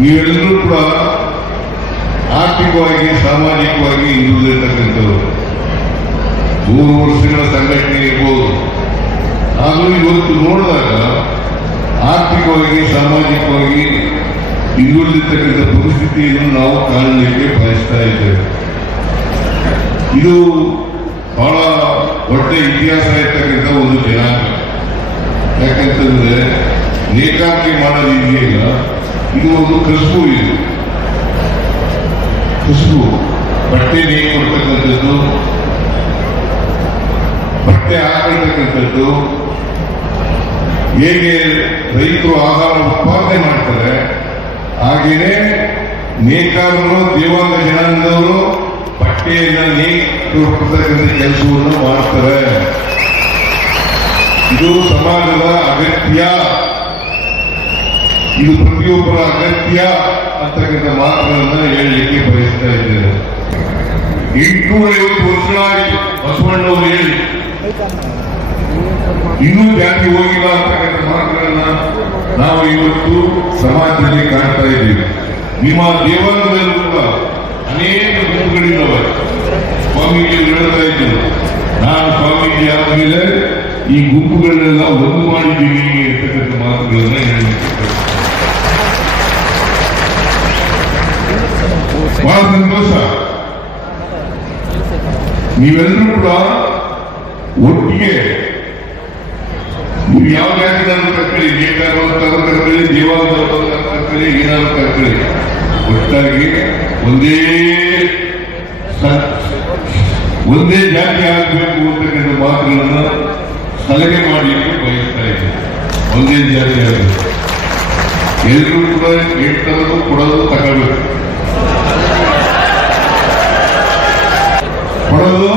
ನೀವೆಲ್ಲರೂ ಕೂಡ ಆರ್ಥಿಕವಾಗಿ ಸಾಮಾಜಿಕವಾಗಿ ಹಿಂದುಳಿದಿರ್ತಕ್ಕಂಥವ್ರು 100 ವರ್ಷಗಳ ಸಂಘಟನೆ ಇರ್ಬೋದು. ಆದರೂ ಇವತ್ತು ನೋಡಿದಾಗ ಆರ್ಥಿಕವಾಗಿ ಸಾಮಾಜಿಕವಾಗಿ ಹಿಂದುಳಿದಿರ್ತಕ್ಕಂಥ ಪರಿಸ್ಥಿತಿಯನ್ನು ನಾವು ಕಾಣಲಿಕ್ಕೆ ಬಯಸ್ತಾ ಇದ್ದೇವೆ. ಇದು ಬಹಳ ದೊಡ್ಡ ಇತಿಹಾಸ ಇರ್ತಕ್ಕಂಥ ಒಂದು ಜನಾಂಗ. ಯಾಕಂತಂದ್ರೆ ನೇಕಾರಿಕೆ ಮಾಡೋದು ಇದೆಯಲ್ಲ, ಇದು ಒಂದು ಕಸುಬು. ಇದು ಕಸುಬು, ಬಟ್ಟೆ ನೇಯ್ದು ಕೊಡ್ತಕ್ಕಂಥದ್ದು, ಬಟ್ಟೆ ಹಾಕೊಳ್ತಕ್ಕಂಥದ್ದು. ಹೇಗೆ ರೈತರು ಆಹಾರ ಉತ್ಪಾದನೆ ಮಾಡ್ತಾರೆ, ಹಾಗೇನೆ ನೇಕಾರರು ದೇವಾಂಗ ಜನಾಂಗದವರು ಬಟ್ಟೆಯನ್ನು ನೇಯ್ದು ಕೊಡ್ತಕ್ಕಂಥ ಕೆಲಸವನ್ನು ಮಾಡ್ತಾರೆ. ಇದು ಸಮಾಜದ ಅಗತ್ಯ, ಇದು ಪ್ರತಿಯೊಬ್ಬರ ಅಗತ್ಯ ಅಂತಕ್ಕಂಥ ಮಾತುಗಳನ್ನ ಹೇಳಲಿಕ್ಕೆ ಬಯಸ್ತಾ ಇದ್ದೇನೆ. 850 ವರ್ಷಗಳಾಗಿ ಬಸವಣ್ಣವರು ಹೇಳಿ ಇನ್ನೂ ಜಾತಿ ಹೋಗಿಲ್ಲ ಅಂತಕ್ಕಂಥ ಮಾತುಗಳನ್ನ ನಾವು ಇವತ್ತು ಸಮಾಜದಲ್ಲಿ ಕಾಣ್ತಾ ಇದ್ದೀವಿ. ನಿಮ್ಮ ದೇವಾಲಯದಲ್ಲೂ ಕೂಡ ಅನೇಕ ಗುಂಪುಗಳಿದ್ದಾವೆ. ಸ್ವಾಮೀಜಿಗಳು ಹೇಳ್ತಾ ಇದ್ದರು, ನಾನು ಸ್ವಾಮೀಜಿ ಆದ್ಮೇಲೆ ಈ ಗುಂಪುಗಳನ್ನೆಲ್ಲ ಒಂದು ಮಾಡಿದ್ದೀವಿ ಅಂತಕ್ಕಂಥ ಮಾತುಗಳನ್ನ ಹೇಳಲಿಕ್ಕೆ ಬಹಳ ಸಂತೋಷ. ನೀವೆಲ್ಲರೂ ಕೂಡ ಒಟ್ಟಿಗೆ ನೀವು ಯಾವ ಜಾತಿದಾರರು ಕರ್ಕೊಳ್ಳಿ, ನೇಕಾರರು ಕರ್ಕೊಳ್ಳಿ, ದೇವಾಲಯದವರು ಕರ್ಕೊಳ್ಳಿ, ಏನಾದ್ರು ಕರ್ಕೊಳ್ಳಿ, ಒಟ್ಟಾಗಿ ಒಂದೇ ಜಾತಿ ಆಗಬೇಕು ಅಂತಕ್ಕಂಥ ಮಾತುಗಳನ್ನ ಸಲಹೆ ಮಾಡಲಿಕ್ಕೆ ಬಯಸ್ತಾ ಇದ್ದೀನಿ. ಒಂದೇ ಜಾತಿ ಆಗಬೇಕು, ಎಲ್ಲರೂ ಕೂಡ ಹೇಳ್ತರೋದು ಕೊಡೋದು ತಗೋಬೇಕು. ಕೊಡೋದು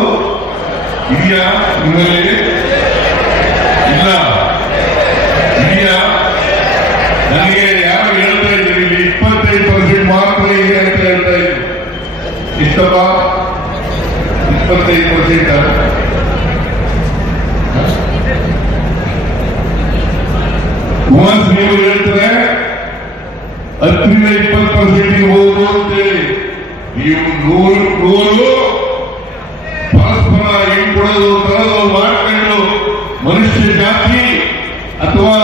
ಇದೆಯಾ ನಿಮ್ಮಲ್ಲಿ? ಇಲ್ಲ ಇದೆಯಾ? ನನಗೆ ಯಾರು ಹೇಳ್ತಾ ಇದ್ದೀರಿ 25% ಮಾತ್ರ ಇದೆ ಅಂತ ಹೇಳ್ತಾ ಇದ್ರು. ಇಷ್ಟಪ್ಪ 25%. ಕುಮಾರಸ್ವಾಮಿ ಹೇಳ್ತಾರೆ 10ರಿಂದ 20% ಹೋಗುದು ಅಂತೇಳಿ. ನೀವು 100 ಪರಸ್ಪರ ಕೊಡೋದು ತರೋದು ಮಾಡ್ಕೊಂಡು ಮನುಷ್ಯ ಜಾತಿ ಅಥವಾ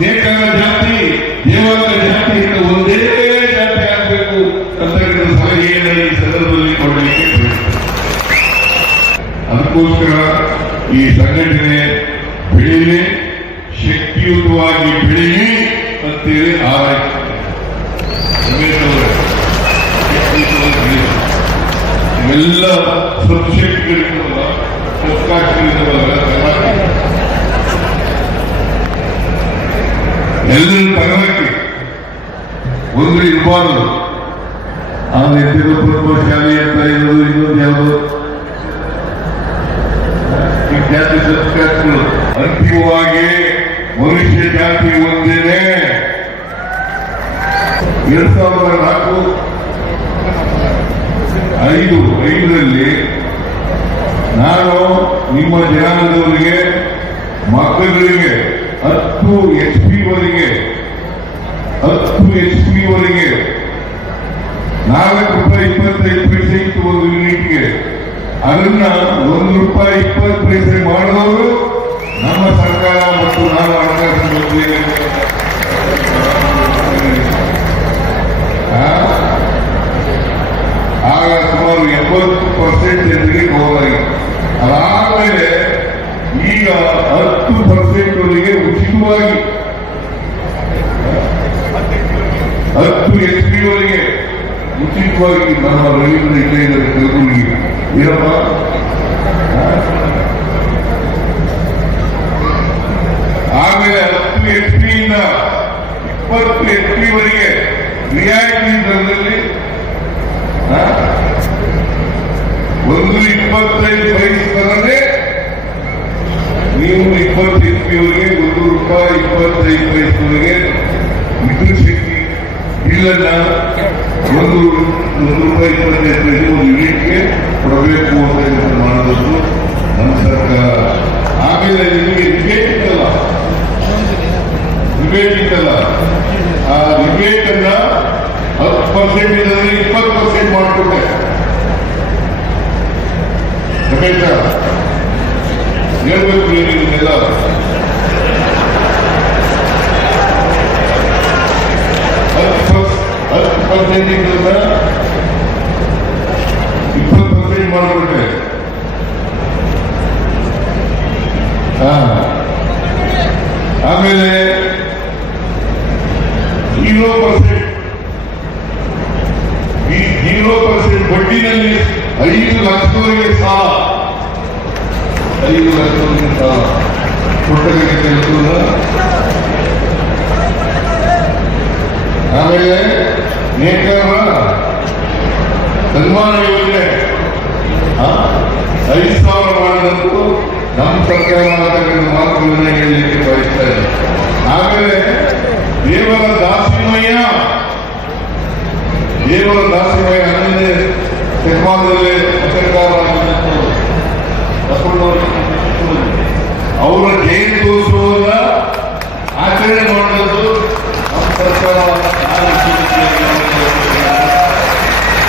ನೇಕಾರ ಜಾತಿ, ದೇವಾಂಗ ಜಾತಿ ಅಂತ ಒಂದೇ ಜಾತಿ ಆಗಬೇಕು ಅಂತಕ್ಕಂಥ ಸಲಹೆಯನ್ನು ಈ ಸಂದರ್ಭದಲ್ಲಿ ಕೊಡಲಿಕ್ಕೆ ಅದಕ್ಕೋಸ್ಕರ ಈ ಸಂಘಟನೆ ಬೆಳೀಲಿ, ಶಕ್ತಿಯುತವಾಗಿ ಬೆಳೀಲಿ ಅಂತೇಳಿ ಆರೈಕೆ. ಇವೆಲ್ಲ ಸಬ್ಜೆಕ್ಟ್ಗಳಿಂದಲ್ಲ, ಪುಸ್ತಕಗಳಿಂದಲ್ಲ, ಎಲ್ಲರೂ ತಗೊಳಕ್ಕೆ ಒಂದು ಇರಬಾರದು. ಆ ನೆತ್ತಿನ ಪ್ರೌಢಶಾಲೆ ಅಂತ ಇರೋದು, ಇನ್ನೊಂದು ಯಾವುದು ಜಾತಿ ಸಂಸ್ಕಾರಗಳು. ಅಂತಿಮವಾಗಿ ಮನುಷ್ಯ ಜಾತಿ ಒಂದೇನೆ. 2004-5ರಲ್ಲಿ ನಾನು ನಿಮ್ಮ ಜನಾಂಗದವರಿಗೆ ಮಕ್ಕಳಿಗೆ 10 HP ವರೆಗೆ ₹4.25 ಇತ್ತು ಒಂದು ಯೂನಿಟ್ಗೆ. ಅದನ್ನ ₹1.20 ಮಾಡಿದವರು ನಮ್ಮ ಸರ್ಕಾರ ಮತ್ತು ನಾನು ಹಣಕಾಸು ಮಂತ್ರಿ. ಆಗ ಸುಮಾರು 70% ಜನರಿಗೆ ಹೋದಾಗಿತ್ತು. ಅದಾದ್ಮೇಲೆ ಈಗ 10% ಉಚಿತವಾಗಿ 10 HP ವರೆಗೆ ಉಚಿತವಾಗಿ ನಮ್ಮ ರವೀಂದ್ರ ಇಲ್ಲೇ ಇದ್ದಾರೆ ಕಲಬುರಗಿ. ಏನಪ್ಪ ಆಮೇಲೆ 10 HP ಇಂದ 20 HP ವರೆಗೆ ರಿಯಾಯಿತಿ ದರದಲ್ಲಿ ₹1.25 ನೀವು 20 HP ವರೆಗೆ ₹1.25 ವಿದ್ಯುತ್ ಶಕ್ತಿ ಬಿಲ್ಲನ್ನ ₹1.25 ಯೂನಿಟ್ಗೆ ಕೊಡಬೇಕು ಅಂತ ಮಾಡೋದು ನಮ್ಮ ಸರ್ಕಾರ. ಆಮೇಲೆ ನಿಮಗೆ ರಿಬೇಟ್ ಇತ್ತಲ್ಲ, ಆ ರಿಬೇಟ್ ಅನ್ನ 10% 20% ಮಾಡ್ತಾರೆ. ವಿಶೇಷ ಹೇಳ್ಬೇಕು ನಿಮಗೆಲ್ಲ. $10% 20% ಮಾಡಿಬಿಟ್ಟೆ. ಆಮೇಲೆ 0%, ಈ 0% ಬಡ್ಡಿನಲ್ಲಿ 5 ಲಕ್ಷದವರೆಗೆ ಸಾಲ, 5 ಲಕ್ಷದವರೆಗೆ ಸಾಲ ಕೊಟ್ಟಕ್ಕೆ ಕೆಲಸ. ಆಮೇಲೆ ನೇಕಾರ ಸನ್ಮಾನ ಯೋಜನೆ 5,000 ಮಾಡಿದಂತೂ ನಮ್ಮ ಸರ್ಕಾರ ಅಂತಕ್ಕಂಥ ಮಾತುಗಳನ್ನ ಹೇಳಲಿಕ್ಕೆ ಬಯಸ್ತಾ ಇದೆ. ಆಮೇಲೆ ದೇವರ ದಾಸಿಮಯ್ಯ 11ನೇ ಶತಮಾನದಲ್ಲಿ ಪತ್ರಕಾರರಾಗಿದ್ದಂಥ ಅವರ ಜಯಂತ್ಯೋತ್ಸವದ ಆಚರಣೆ ಮಾಡಿದ್ದು ನಮ್ಮ ಸರ್ಕಾರ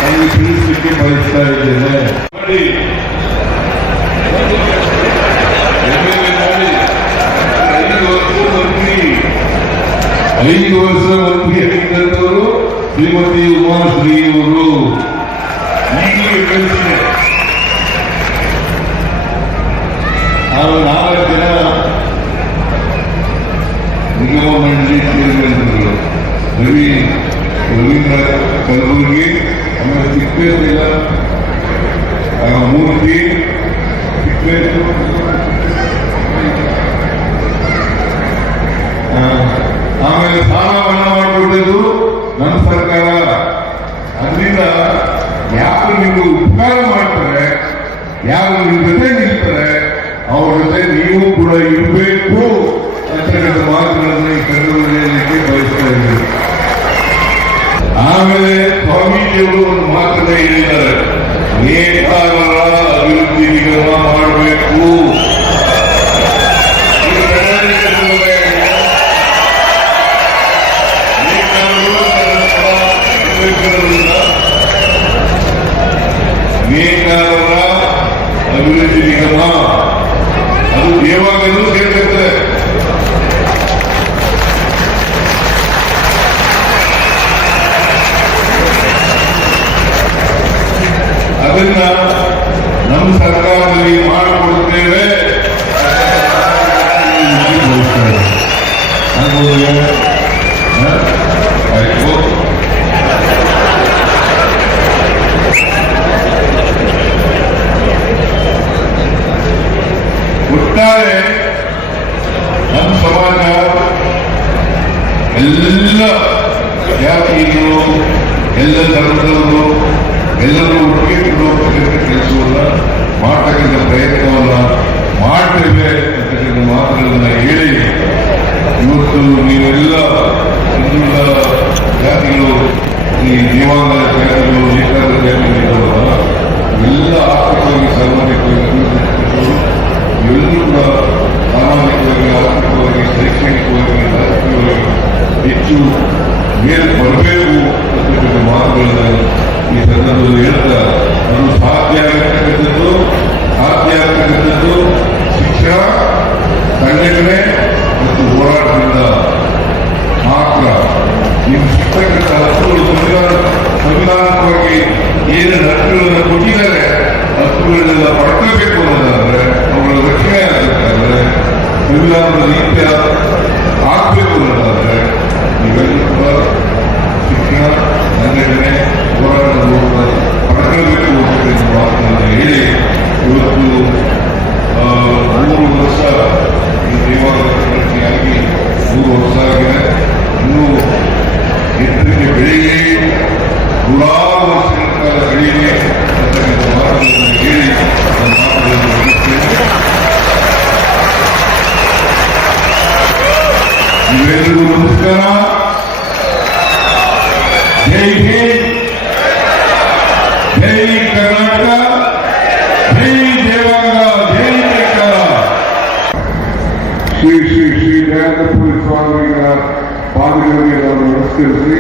ನನಗೆ ತಿಳಿಸಲಿಕ್ಕೆ ಬಯಸ್ತಾ ಇದ್ದೇನೆ. ನೋಡಿ, ಐದು ವರ್ಷ ಮಂತ್ರಿ ಆಗಿದ್ದಂಥವರು ಶ್ರೀಮತಿ ಉಮಾಶ್ರೀಯವರು ಈಗಲೂ ಕಳಿಸಿದೆ. 4 ಜನ ನಿಗಮ ಮಂಡಳಿ ಸೇರಿದಂಥವರು ರವೀಂದ್ರ ಕಲಬುರ್ಗಿ, ಆಮೇಲೆ ಸಿದ್ದೇಶ್ವರ ಮೂರ್ತಿ, ಆಮೇಲೆ ಸಾಲ ಮನ್ನಾ ಮಾಡಿಬಿಟ್ಟದು ನಮ್ಮ ಸರ್ಕಾರ. ಅದರಿಂದ ಯಾರು ನೀವು ಉಪಕಾರ ಮಾಡ್ತಾರೆ, ಯಾರು ನಿಮ್ಮ ಜೊತೆ ನಿಲ್ತಾರೆ, ಅವ್ರ ಜೊತೆ ನೀವು ಕೂಡ ಇರಬೇಕು ಅಂತಕ್ಕಂಥ ಮಾತುಗಳನ್ನು ಈ ಸಂದರ್ಭದಲ್ಲಿ ಬಯಸ್ತಾ ಇದ್ದೀವಿ. ಆಮೇಲೆ ಸ್ವಾಮೀಜಿಯವರು ಒಂದು ಮಾತನ್ನ ಹೇಳಿದ್ದಾರೆ, ನೇತಾರರ ಅಭಿವೃದ್ಧಿ ನಿಗಮ ಮಾಡಬೇಕು. ನೇತಾರರ ಅಭಿವೃದ್ಧಿ ನಿಗಮ ಅದು ಯಾವಾಗಲೂ ಸೇರ್ತದೆ. ಅದನ್ನ ನಮ್ಮ ಸರ್ಕಾರದಲ್ಲಿ ಮಾಡಿಕೊಡುತ್ತೇವೆ. ಆಯ್ತು, ಒಟ್ಟಾರೆ ನಮ್ಮ ಸಮಾಜ ಎಲ್ಲ ಜಾತಿಗಳು, ಎಲ್ಲ ಧರ್ಮದವರು ಎಲ್ಲರೂ ಒಟ್ಟಿಗೆ ಹೋಗ್ತಕ್ಕಂಥ ಕೆಲಸವನ್ನ ಮಾಡ್ತಕ್ಕಂಥ ಪ್ರಯತ್ನವನ್ನ ಮಾಡ್ತೇವೆ ಅಂತಕ್ಕಂಥ ಮಾತುಗಳನ್ನ ಹೇಳಿ, ಇವತ್ತು ನೀವೆಲ್ಲ ಹಿಂದುಳಿದ ಜಾತಿಗಳು, ಈ ದೇವಾಂಗ ಜಾತಿಗಳು, ನೇತಾರ ಜಾತಿಗಳಿದ್ದಾವಲ್ಲ, ಎಲ್ಲ ಆರ್ಥಿಕವಾಗಿ ಸಾಮಾಜಿಕವಾಗಿ ಎಲ್ಲರೂ ಕೂಡ ಸಾಮಾಜಿಕವಾಗಿ, ಆರ್ಥಿಕವಾಗಿ, ಶೈಕ್ಷಣಿಕವಾಗಿ, ರಾಜಕೀಯವಾಗಿ ಹೆಚ್ಚು ಮೇಲೆ ಬರಬೇಕು ಅಂತಕ್ಕಂಥ ಮಾತುಗಳನ್ನ ಈ ಸಂದರ್ಭದಲ್ಲಿ ಹೇಳ್ತಾ, ಅದು ಸಾಧ್ಯ ಆಗ್ತಕ್ಕಂಥದ್ದು ಶಿಕ್ಷಣ, ಸಂಘಟನೆ ಮತ್ತು ಹೋರಾಟದಿಂದ ಮಾತ್ರ. ನೀವು ಸಿಗ್ತಕ್ಕಂಥ ಹಕ್ಕುಗಳು ಸಂವಿಧಾನವಾಗಿ ಏನು ಹಕ್ಕುಗಳನ್ನು ಕೊಟ್ಟಿದ್ದಾರೆ, ಹಕ್ಕುಗಳನ್ನೆಲ್ಲ ಪಡ್ಕೋಬೇಕು ಅನ್ನೋದಾದ್ರೆ, ಅವುಗಳ ರಕ್ಷಣೆ ಆಗಬೇಕಾದ್ರೆ, ಸಂವಿಧಾನದ ರೀತಿಯ ಆಗ್ಬೇಕು ಅನ್ನೋದಾದ್ರೆ ನೀವೆಲ್ಲರೂ ಕೂಡ ಶಿಕ್ಷಣ, ಸಂಘಟನೆ, ಹೋರಾಟದ ಮೂಲಕ ಪಡ್ಕೊಳ್ಬೇಕು ಅಂತಕ್ಕಂಥ ಮಾತನ್ನು ಹೇಳಿ, ಇವತ್ತು 3 ವರ್ಷ ಈ ದೇವಾಲಯ ಪ್ರಗತಿಯಾಗಿ 3 ವರ್ಷ ಆಗಿದೆ. ಇನ್ನೂ ಎತ್ತರಿಗೆ ಬೆಳೀಲಿ, 100 ವರ್ಷಗಳ ಕಾಲ ಬೆಳೀಲಿ ಅಂತಕ್ಕಂಥ ಮಾತುಗಳನ್ನು ಹೇಳಿ ನನ್ನ ಮಾತುಗಳನ್ನು ಮುಗಿಸ್ತೇನೆ. ನೀವೆಲ್ಲರಿಗೂ ನಮಸ್ಕಾರ. ಜೈ ಹಿಂದ್, ಜೈ ಕರ್ನಾಟಕ, ಜೈ ದೇವಾಂಗ, ಜೈ ನೇಕಾರ. ಶ್ರೀ ಶ್ರೀ ಶ್ರೀ ದಯಾನಂದಪುರಿ ಸ್ವಾಮಿಗಳ ಪಾದಗಳಿಗೆ ನಾವು ನಮಸ್ಕರಿಸಿ,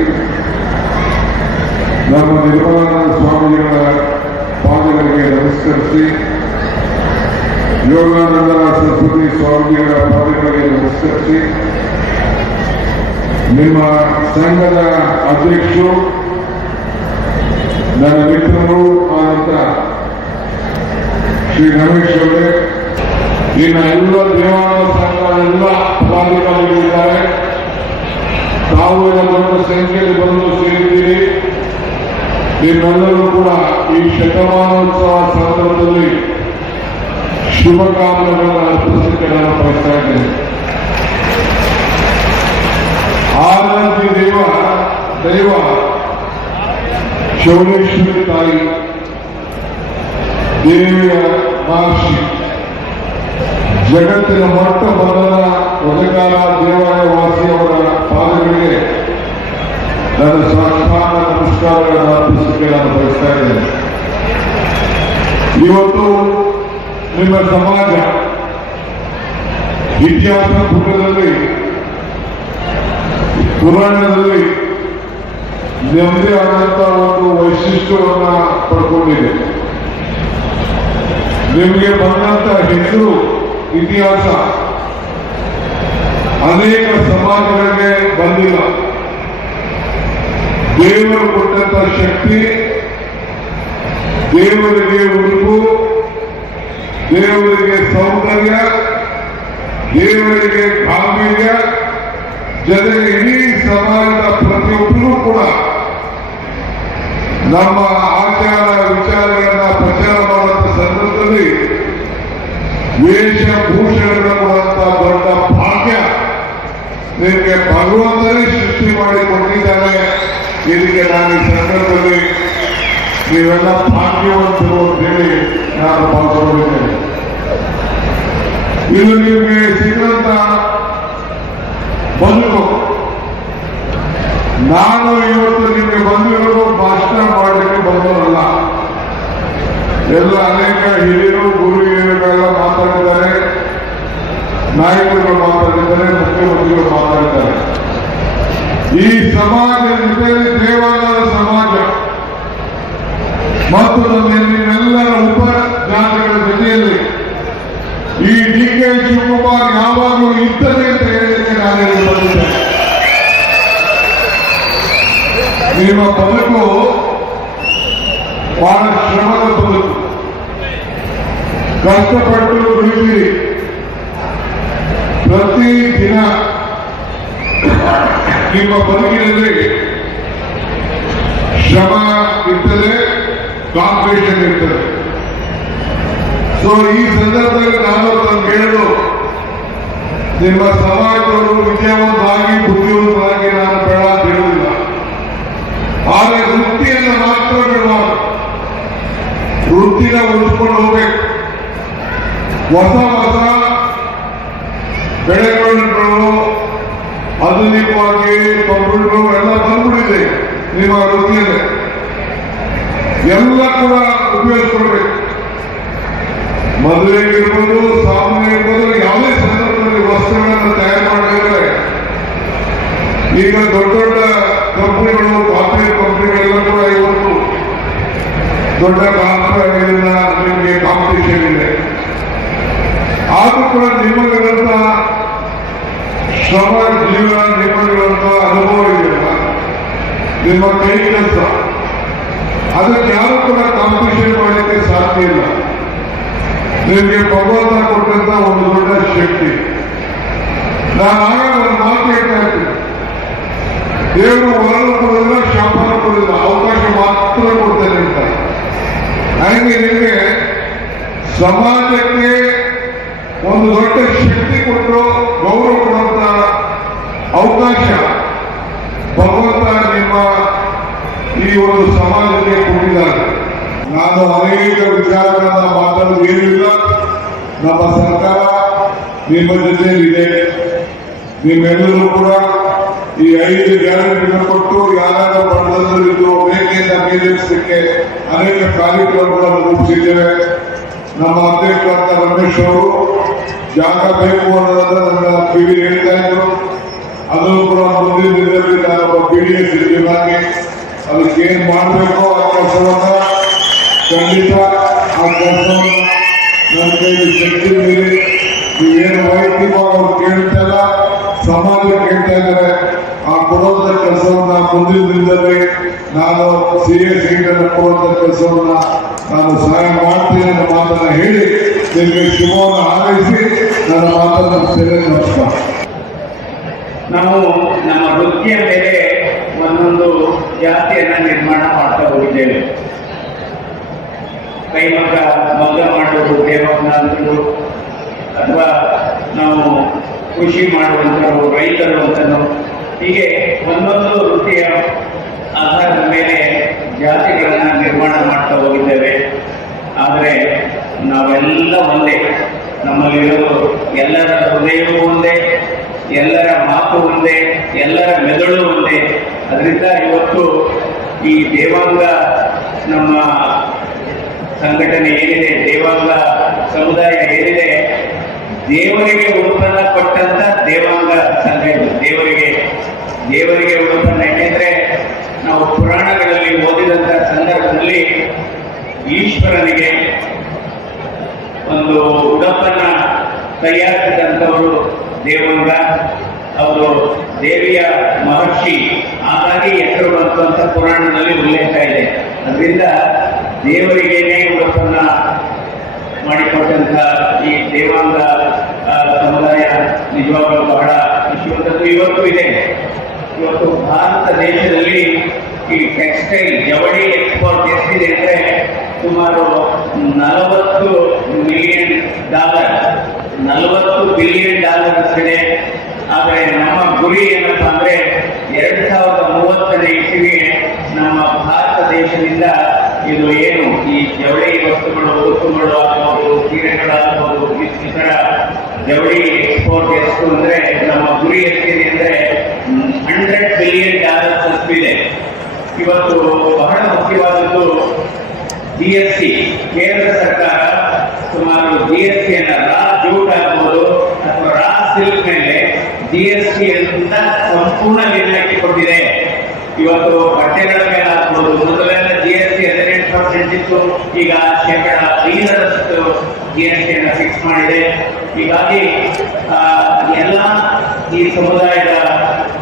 ನಮ್ಮ ನಿರ್ಮಲಾನಂದ ಸ್ವಾಮಿಗಳ ಪಾದಗಳಿಗೆ ನಮಸ್ಕರಿಸಿ, ಯೋಗಾನಂದ ಸರಸ್ವತಿ ಸ್ವಾಮಿಗಳ ಪಾದಗಳಿಗೆ ನಮಸ್ಕರಿಸಿ ನಿಮ್ಮ ಸಂಘದ ಅಧ್ಯಕ್ಷರು ನನ್ನ ಮಿತ್ರರು ಆದಂತ ಶ್ರೀ ರಮೇಶ್ ಅವರೇ, ಇನ್ನು ಎಲ್ಲ ದೇವಾಲಯ ಸಂಘದ ಎಲ್ಲ ಪದಾಧಿಕಾರಿಗಳಿದ್ದಾರೆ. ತಾವು ದೊಡ್ಡ ಸಂಖ್ಯೆಯಲ್ಲಿ ಬಂದು ಸೇರಿದ್ದೀರಿ. ನಿಮ್ಮೆಲ್ಲರೂ ಕೂಡ ಈ ಶತಮಾನೋತ್ಸವ ಸಂದರ್ಭದಲ್ಲಿ ಶುಭಕಾಮನೆಗಳನ್ನು ಅರ್ಪಿಸಲಿಕ್ಕೆ ನಾನು ಬಯಸ್ತಾ ಇದ್ದೇನೆ. ಆರಾಧ್ಯ ದೈವ ಚೌಡೇಶ್ವರಿ ತಾಯಿ ದೇವಿಯ ಮಹರ್ಷಿ ಜಗತ್ತಿನ ಮೊಟ್ಟ ಮೊದಲ ಒದಗಾರ ದೇವಾಲಯ ವಾಸಿಯವರ ಪಾದಗಳಿಗೆ ನನ್ನ ಸಾಷ್ಟಾಂಗ ನಮಸ್ಕಾರಗಳನ್ನು ಅರ್ಪಿಸಲಿಕ್ಕೆ ನಾನು ಬಯಸ್ತಾ ಇದ್ದೇನೆ. ಇವತ್ತು ನಿಮ್ಮ ಸಮಾಜ ಇತಿಹಾಸ ಪುಟದಲ್ಲಿ ಪುರಾಣದಲ್ಲಿ ನೆಮ್ಮದಿ ಆದಂತಹ ಒಂದು ವೈಶಿಷ್ಟ್ಯವನ್ನ ಪಡ್ಕೊಂಡಿದೆ. ನಿಮಗೆ ಬಂದಂತ ಹೆಸರು ಇತಿಹಾಸ ಅನೇಕ ಸಮಾಜಗಳಿಗೆ ಬಂದಿಲ್ಲ. ದೇವರು ಕೊಟ್ಟಂತ ಶಕ್ತಿ, ದೇವರಿಗೆ ಉಡುಪು, ದೇವರಿಗೆ ಸೌಂದರ್ಯ, ದೇವರಿಗೆ ಗಾಂಭೀರ್ಯ, ಜೊತೆಗೆ ಇಡೀ ಸಮಾಜದ ಪ್ರತಿಯೊಬ್ಬರೂ ಕೂಡ ನಮ್ಮ ಆಚಾರ ವಿಚಾರಗಳನ್ನ ಪ್ರಚಾರ ಮಾಡುವಂತ ಸಂದರ್ಭದಲ್ಲಿ ವೇಷಭೂಷಣಗಳ ಕೊಡುವಂತ ದೊಡ್ಡ ಭಾಗ್ಯ ನಿಮಗೆ ಭಗವಂತನೇ ಸೃಷ್ಟಿ ಮಾಡಿ ಕೊಟ್ಟಿದ್ದಾನೆ. ಇದಕ್ಕೆ ನಾನು ಈ ಸಂದರ್ಭದಲ್ಲಿ ನೀವೆಲ್ಲ ಭಾಗ್ಯವಂತರು ಅಂತ ಹೇಳಿ ನಾನು ಭಾವಿಸಿಕೊಂಡಿದ್ದೇನೆ. ಇದು ನಿಮಗೆ ಸಿಕ್ಕಂತ ಬದುಕು. ನಾನು ಇವತ್ತು ನಿಮಗೆ ಬಂದಿರೋದು ಭಾಷಣ ಮಾಡಲಿಕ್ಕೆ ಬಂದವರಲ್ಲ. ಎಲ್ಲ ಅನೇಕ ಹಿರಿಯರು ಗುರು ಹಿರಿಯರುಗಳೆಲ್ಲ ಮಾತಾಡಿದ್ದಾರೆ, ನಾಯಕರುಗಳು ಮಾತಾಡಿದ್ದಾರೆ, ಮುಖ್ಯಮಂತ್ರಿಗಳು ಮಾತಾಡಿದ್ದಾರೆ. ಈ ಸಮಾಜ ಜೊತೆಯಲ್ಲಿ ದೇವಾಲಯದ ಸಮಾಜ ಮತ್ತು ನಿಮ್ಮೆಲ್ಲರ ಉಪ ಜಾತಿಗಳ ಜೊತೆಯಲ್ಲಿ ಈ ಡಿ.ಕೆ. ಶಿವಕುಮಾರ್ ಯಾವಾಗಲೂ ಇದ್ದರೆ ಅಂತ ಹೇಳಲಿಕ್ಕೆ ನಾನು ಬಂದಿದ್ದೇನೆ. ನಿಮ್ಮ ಬದುಕು ಬಹಳ ಶ್ರಮದ ಬದುಕು. ಕಷ್ಟಪಟ್ಟು ದುಡಿದಿರಿ. ಪ್ರತಿ ದಿನ ನಿಮ್ಮ ಬದುಕಿನಲ್ಲಿ ಶ್ರಮ ಇರ್ತದೆ, ಕಾಂಪಿಟೇಷನ್ ಇರ್ತದೆ. ಸೊ ಈ ಸಂದರ್ಭದಲ್ಲಿ ನಾನು ತಮ್ಗೆ ಹೇಳಲು, ನಿಮ್ಮ ಸಮಾಜದವರು ವಿದ್ಯಾವಂತರಾಗಿ ಬುದ್ಧಿವಂತರಾಗಿ ನಾನು ಬೇಡ ಅಂತ ಹೇಳುವುದಿಲ್ಲ. ಆದರೆ ವೃತ್ತಿಯನ್ನು ಮಾತ್ರ ಬಿಡಬಾರದು. ವೃತ್ತಿನ ಉಳಿಸ್ಕೊಂಡು ಹೋಗ್ಬೇಕು. ಹೊಸ ಹೊಸ ಬೆಳೆಗಳನ್ನು ಆಧುನಿಕವಾಗಿ ಕಂಪ್ಯೂಟರ್ ಎಲ್ಲ ಬಂದ್ಬಿಟ್ಟಿದೆ. ನಿಮ್ಮ ವೃತ್ತಿಯಲ್ಲಿ ಎಲ್ಲ ಕೂಡ ಉಪಯೋಗಿಸ್ಕೊಳ್ಬೇಕು. ಮದುವೆಗೆ ಇರ್ಬೋದು, ಸಾಮಾನ್ಯ ಇರ್ಬೋದು, ಯಾವುದೇ ಸಂದರ್ಭದಲ್ಲಿ ವಸ್ತುಗಳನ್ನು ತಯಾರು ಮಾಡಿದ್ರೆ ಈಗ ದೊಡ್ಡ ದೊಡ್ಡ ಕಂಪನಿಗಳು, ಕಾರ್ಪೊರೇಟ್ ಕಂಪನಿಗಳೆಲ್ಲ ಕೂಡ ಇವತ್ತು ದೊಡ್ಡ ಕಾಂಪಿಟೇಷನ್ ನಿಮಗೆ ಕಾಂಪಿಟೇಷನ್ ಇದೆ. ಆದ್ರೂ ಕೂಡ ನಿಮಗಿರಂತ ಶ್ರಮ ಜೀವನ, ನಿಮಗಿರಂತ ಅನುಭವ ಇದೆಯಲ್ಲ, ನಿಮ್ಮ ಕೈ ಕೆಲಸ, ಅದಕ್ಕೆ ಯಾರು ಕೂಡ ಕಾಂಪಿಟೇಷನ್ ಮಾಡಲಿಕ್ಕೆ ಸಾಧ್ಯ ಇಲ್ಲ. ನಿಮಗೆ ಭಗವಂತ ಕೊಟ್ಟಂತ ಒಂದು ದೊಡ್ಡ ಶಕ್ತಿ. ನಾನು ಆಗ ಒಂದು ಮಾತು ಹೇಳ್ತಾ ಇದ್ದೀನಿ, ದೇವರು ವರನು ಕೊಡೋದಿಲ್ಲ, ಶಾಪನ ಕೊಡೋದಿಲ್ಲ, ಅವಕಾಶ ಮಾತ್ರ ಕೊಡ್ತೇನೆ ಅಂತ. ಹಾಗೆ ನಿಮಗೆ ಸಮಾಜಕ್ಕೆ ಒಂದು ದೊಡ್ಡ ಶಕ್ತಿ ಕೊಟ್ಟರು, ಗೌರವ ಕೊಡುವಂತ ಅವಕಾಶ ಭಗವಂತ ನಿಮ್ಮ ಈ ಒಂದು ಸಮಾಜಕ್ಕೆ ಕೊಟ್ಟಿದ್ದಾರೆ. ನಾನು ಅನೇಕ ವಿಚಾರಗಳನ್ನ ಮಾತಾಡೋದು ಏನಿಲ್ಲ. ನಮ್ಮ ಸರ್ಕಾರ ನಿಮ್ಮ ಜೊತೆಯಲ್ಲಿದೆ. ನಿಮ್ಮೆಲ್ಲರೂ ಕೂಡ ಈ 5 ಗ್ಯಾರಂಟಿಗಳನ್ನು ಕೊಟ್ಟು ಯಾರಾದ್ರೂ ಬಡದಲ್ಲಿದ್ದು ಬೇಕೆಂದ ಮೇಲಿರಿಸಲಿಕ್ಕೆ ಅನೇಕ ಕಾರ್ಯಕ್ರಮಗಳನ್ನು ರೂಪಿಸಿದ್ದೇವೆ. ನಮ್ಮ ಅಧ್ಯಕ್ಷರಾದ ರಮೇಶ್ ಅವರು ಜಾಗ ಬೇಕು ಅನ್ನೋದನ್ನ ನನ್ನ ಪಿಡಿ ಹೇಳ್ತಾ ಇದ್ರು. ಅದನ್ನು ಕೂಡ ಮುಂದಿನ ದಿನದಲ್ಲಿ ನಾನೊಬ್ಬ BDS ಇದ್ದೀನಾಗಿ ಅದಕ್ಕೆ ಏನ್ ಮಾಡಬೇಕೋ ಆ ಕೆಲಸವನ್ನ ಖಂಡಿತ ಆ ಕೆಲಸವನ್ನು ನನ್ನ ಕೈಲಿ ಶಕ್ತಿ ಮೀರಿ ನೀವೇನು ವೈಯಕ್ತಿಕವಾಗಿ ಅವ್ರು ಕೇಳ್ತಲ್ಲ, ಸಮಾಜ ಕೇಳ್ತಾ ಇದ್ದಾರೆ. ಆ ಕೊಡುವಂತ ಕೆಲಸವನ್ನ ಮುಂದಿನ ದಿನದಲ್ಲಿ ನಾನು CA ಸೀಟನ್ನು ಕೊಡುವಂತ ಕೆಲಸವನ್ನ ನಾನು ಸಹಾಯ ಮಾಡ್ತೀನಿ ಅನ್ನೋ ಮಾತನ್ನ ಹೇಳಿ ನಿಮಗೆ ಶುಭವನ್ನು ಹಾರೈಸಿ ನನ್ನ ಮಾತನ್ನು ಮುಗಿಸ್ತೇನೆ. ನಮಸ್ಕಾರ. ನಾವು ನಮ್ಮ ವೃತ್ತಿಯ ಮೇಲೆ ಒಂದೊಂದು ಜಾತಿಯನ್ನ ನಿರ್ಮಾಣ ಮಾಡ್ತಾ ಹೋಗಿದ್ದೇವೆ. ಕೈಮಗ್ಗ ಮಗ್ಗ ಮಾಡುವುದು ದೇವಸ್ಥಾನಗಳು, ಅಥವಾ ನಾವು ಕೃಷಿ ಮಾಡುವಂಥವರು, ರೈತರು ಅಂತನೋ, ಹೀಗೆ ಒಂದೊಂದು ವೃತ್ತಿಯ ಆಧಾರದ ಮೇಲೆ ಜಾತಿಗಳನ್ನು ನಿರ್ಮಾಣ ಮಾಡ್ತಾ ಹೋಗಿದ್ದೇವೆ. ಆದರೆ ನಾವೆಲ್ಲ ಒಂದೇ, ನಮ್ಮಲ್ಲಿರೋದು ಎಲ್ಲರ ಹೃದಯವೂ ಒಂದೇ, ಎಲ್ಲರ ಮಾತು ಒಂದೇ, ಎಲ್ಲರ ಮೆದುಳು ಒಂದೇ. ಅದರಿಂದ ಇವತ್ತು ಈ ದೇವಾಂಗ ನಮ್ಮ ಸಂಘಟನೆ ಏನಿದೆ, ದೇವಾಂಗ ಸಮುದಾಯ ಏನಿದೆ, ದೇವರಿಗೆ ಉಡುಪನ್ನ ಕೊಟ್ಟಂತ ದೇವಾಂಗ ಸಂಘ ಇದು. ದೇವರಿಗೆ ಉಡುಪನ್ನ, ಯಾಕೆಂದ್ರೆ ನಾವು ಪುರಾಣಗಳಲ್ಲಿ ಓದಿದಂತ ಸಂದರ್ಭದಲ್ಲಿ ಈಶ್ವರನಿಗೆ ಒಂದು ಉಡುಪನ್ನ ತಯಾರಿಸಿದಂಥವರು ದೇವಾಂಗ. ಅವರು ದೇವಿಯ ಮಹರ್ಷಿ, ಹಾಗಾಗಿ ಹೆಸರು ಬಂತು ಅಂತ ಪುರಾಣದಲ್ಲಿ ಉಲ್ಲೇಖ ಇದೆ. ಅದರಿಂದ ದೇವರಿಗೇನೆ ಉಡುಪನ್ನ ಮಾಡಿಕೊಟ್ಟಂತ ಈ ದೇವಾಂಗ ಸಮುದಾಯ ನಿಜವಾಗಲೂ ಬಹಳ ಖುಷಿಯುಂಟದ್ದು ಇವತ್ತು ಇದೆ. ಇವತ್ತು ಭಾರತ ದೇಶದಲ್ಲಿ ಈ ಟೆಕ್ಸ್ಟೈಲ್ ಜವಳಿ ಎಕ್ಸ್ಪೋರ್ಟ್ ಎಷ್ಟಿದೆ ಅಂದರೆ ಸುಮಾರು $40 ಬಿಲಿಯನ್, $40 ಬಿಲಿಯನ್ ಅಷ್ಟಿದೆ. ಆದರೆ ನಮ್ಮ ಗುರಿ ಏನಪ್ಪ ಅಂದರೆ 2030ನೇ ಇಸವಿಗೆ ನಮ್ಮ ಭಾರತ ದೇಶದಿಂದ ಇದು ಏನು ಈ ಜವಳಿ ವಸ್ತುಗಳು, ಉಡುಪುಗಳು ಆಗ್ಬೋದು, ಸೀರೆಗಳಾಗ್ಬೋದು, ಇತರ ಜವಳಿ ಎಕ್ಸ್ಪೋರ್ಟ್ ಎಷ್ಟು ಅಂದರೆ ನಮ್ಮ ಗುರಿ ಎಷ್ಟಿದೆ ಅಂದರೆ $100 ಬಿಲಿಯನ್ ಅಷ್ಟಿದೆ. ಇವತ್ತು ಬಹಳ ಮುಖ್ಯವಾದದ್ದು GST. ಕೇಂದ್ರ ಸರ್ಕಾರ ಸುಮಾರು GST-ಯನ್ನು ರಾ ಜೂಟ್ ಆಗ್ಬೋದು ಅಥವಾ ರಾ ಸಿಲ್ಕ್ ಮೇಲೆ GST ಅಂತ ಸಂಪೂರ್ಣ ವಿನಾಯಿತಿ ಕೊಟ್ಟಿದೆ. ಇವತ್ತು ಬಟ್ಟೆಗಳ ಮೇಲೆ ಆಗ್ಬೋದು, ಮೊದಲೆಲ್ಲ GST 18% ಇತ್ತು, ಈಗ 5% GST-ಯನ್ನು ಫಿಕ್ಸ್ ಮಾಡಿದೆ. ಹೀಗಾಗಿ ಎಲ್ಲ ಈ ಸಮುದಾಯದ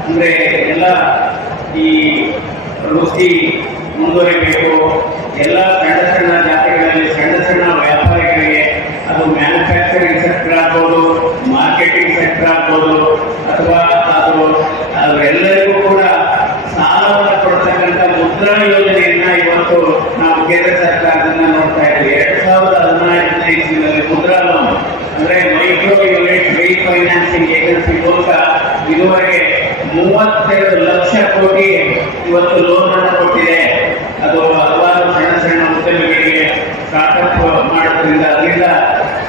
ಅಂದ್ರೆ ಎಲ್ಲ ಈ ವೃತ್ತಿ ಮುಂದುವರಿಬೇಕು. ಎಲ್ಲ ಸಣ್ಣ ಸಣ್ಣ ಜಾತಿಗಳಲ್ಲಿ ಸಣ್ಣ ಸಣ್ಣ ವ್ಯಾಪಾರಿಗಳಿಗೆ, ಅದು ಮ್ಯಾನುಫ್ಯಾಕ್ಚರಿಂಗ್ ಸೆಕ್ಟರ್ ಆಗ್ಬೋದು, ಮಾರ್ಕೆಟಿಂಗ್ ಸೆಕ್ಟರ್ ಆಗ್ಬೋದು, ಅಥವಾ ಅವರೆಲ್ಲರಿಗೂ ಕೂಡ ಸಾಲವನ್ನು ಕೊಡ್ತಕ್ಕಂಥ ಮುದ್ರಾ ಯೋಜನೆಯನ್ನ ಇವತ್ತು ನಾವು ಕೇಂದ್ರ ಸರ್ಕಾರದಿಂದ ನೋಡ್ತಾ ಇದ್ದೀವಿ. 2015ನೇ ಇಸ್ವಿನಲ್ಲಿ ಮುದ್ರಾ ಲೋನ್ ಅಂದ್ರೆ ಮೈಕ್ರೋ ಯೂನಿಟ್ ರೀಫೈನಾನ್ಸಿಂಗ್ ಏಜೆನ್ಸಿ ಮೂಲಕ ಇದುವರೆಗೆ 32 ಲಕ್ಷ ಕೋಟಿ ಇವತ್ತು ಲೋನ್ ಅನ್ನು ಕೊಟ್ಟಿದೆ. ಅದು ಹಲವಾರು ಸಣ್ಣ ಸಣ್ಣ ಉದ್ಯಮಿಗಳಿಗೆ ಸ್ಟಾರ್ಟ್ಅಪ್ ಮಾಡೋದ್ರಿಂದ ಅದರಿಂದ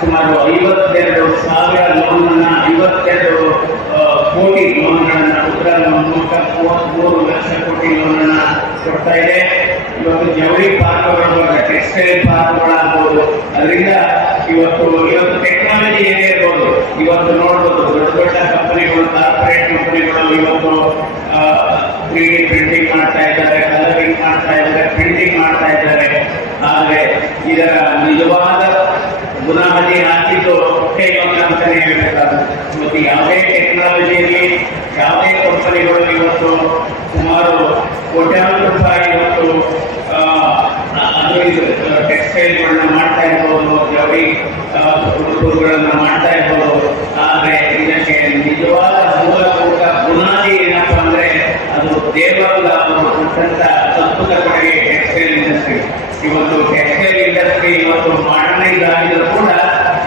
ಸುಮಾರು 52,000 ಲೋನ್ ಅನ್ನ 52 ಕೋಟಿ ಲೋನ್ಗಳನ್ನ ಮುದ್ರಾ ಲೋನ್ ಮೂಲಕ 3 ಲಕ್ಷ ಕೋಟಿ ಲೋನ್ ಅನ್ನ ಕೊಡ್ತಾ ಇದೆ. ಇವತ್ತು ಜವಳಿ ಪಾರ್ಕ್ಗಳು, ಟೆಕ್ಸ್ಟೈಲ್ ಪಾರ್ಕ್ಗಳಾಗ್ಬೋದು. ಅದರಿಂದ ಇವತ್ತು ಟೆಕ್ನಾಲಜಿ ಏನೇ ಇರ್ಬೋದು, ಇವತ್ತು ನೋಡ್ಬೋದು ದೊಡ್ಡ ಕಂಪನಿಗಳು, ಕಾರ್ಪೊರೇಟ್ ಕಂಪನಿಗಳು ಇವತ್ತು 3D ಪ್ರಿಂಟಿಂಗ್ ಮಾಡ್ತಾ ಇದ್ದಾರೆ, ಕಲರಿಂಗ್ ಮಾಡ್ತಾ ಇದ್ದಾರೆ, ಪ್ರಿಂಟಿಂಗ್ ಮಾಡ್ತಾ ಇದ್ದಾರೆ. ಆದರೆ ಇದರ ನಿಜವಾದ ಬುನಾದಿ ಹಾಕಿದ್ದು ಕೈಗೊಂಡ ಅಂತಾನೆ ಹೇಳಬೇಕಾಗುತ್ತೆ. ಇವತ್ತು ಯಾವುದೇ ಟೆಕ್ನಾಲಜಿಯಲ್ಲಿ ಯಾವುದೇ ಕಂಪನಿಗಳು ಇವತ್ತು ಸುಮಾರು ಕೋಟ್ಯಾಂತರ ರೂಪಾಯಿ ಇವತ್ತು ಟೆಕ್ಸ್ಟೈಲ್ಗಳನ್ನ ಮಾಡ್ತಾ ಇರ್ಬೋದು, ಜವಳಿ ಉಡುಪುಗಳನ್ನ ಮಾಡ್ತಾ ಇರ್ಬೋದು. ಆದರೆ ಇದಕ್ಕೆ ನಿಜವಾದ ಮೂಲಭೂತ ಬುನಾದಿ ಏನಪ್ಪ ಅಂದ್ರೆ ಅದು ದೇವರ ಕೊಟ್ಟಂತ ಅದ್ಭುತ ಕೊಡುಗೆ ಟೆಕ್ಸ್ಟೈಲ್ ಇಂಡಸ್ಟ್ರಿ. ಇವತ್ತು ಟೆಕ್ಸ್ಟೈಲ್ ಇಂಡಸ್ಟ್ರಿ ಇವತ್ತು ಮಾಡರ್ನೈಸ್ ಆಗಿದ್ರು ಕೂಡ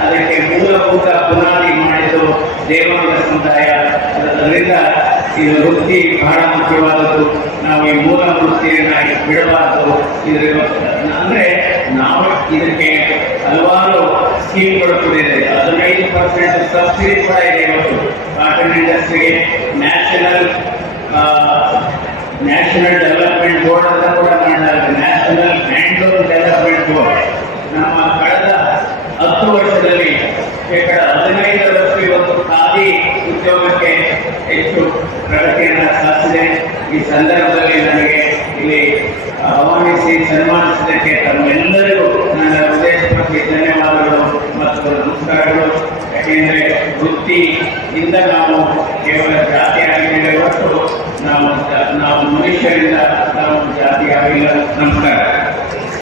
ಅದಕ್ಕೆ ಮೂಲಭೂತ ಬುನಾದಿ ಮಾಡಿದ್ದು ದೇವಾಂಗ ಸಮುದಾಯ. ಅದರಿಂದ ಈ ವೃತ್ತಿ ಬಹಳ ಮುಖ್ಯವಾದದ್ದು. ನಾವು ಈ ಮೂಲ ವೃತ್ತಿಯನ್ನ ಬಿಡಬಾರದು. ಅಂದ್ರೆ ನಾವು ಇದಕ್ಕೆ ಹಲವಾರು ಸ್ಕೀಮ್ಗಳು ಕೂಡ ಇದೆ. 15% ಸಬ್ಸಿಡಿ ಕೂಡ ಇದೆ. ಇವತ್ತು ಕಾಟನ್ ಇಂಡಸ್ಟ್ರಿಗೆ ನ್ಯಾಷನಲ್ ಡೆವಲಪ್ಮೆಂಟ್ ಬೋರ್ಡ್ ಅಂತ ಕೂಡ ಮಾಡಲಾಗಿದೆ. ನ್ಯಾಷನಲ್ ಹ್ಯಾಂಡ್ಲೂಮ್ ಡೆವಲಪ್ಮೆಂಟ್ ಬೋರ್ಡ್ ನಮ್ಮ ಕಳೆದ 10 ವರ್ಷದಲ್ಲಿ 15% ಇವತ್ತು ಖಾದಿ ಉದ್ಯೋಗಕ್ಕೆ ಹೆಚ್ಚು ಪ್ರಗತಿಯನ್ನು ಸಾಧಿಸಿದೆ. ಈ ಸಂದರ್ಭದಲ್ಲಿ ನನಗೆ ಇಲ್ಲಿ ಆಹ್ವಾನಿಸಿ ಸನ್ಮಾನಿಸಿದ್ದಕ್ಕೆ ತಮ್ಮೆಲ್ಲರಿಗೂ ನನ್ನ ಹೃದಯಪೂರ್ವಕ ಧನ್ಯವಾದಗಳು. ಯಾಕೆಂದ್ರೆ ವೃತ್ತಿಯಿಂದ ನಾವು ಕೇವಲ ಜಾತಿ ಆಗಿದ್ದೇವೆ ಹೊರತು ನಾವು ಮನುಷ್ಯರಿಂದ ನಾವು ಜಾತಿ ಆಗಿಲ್ಲ. ನಮಸ್ಕಾರ.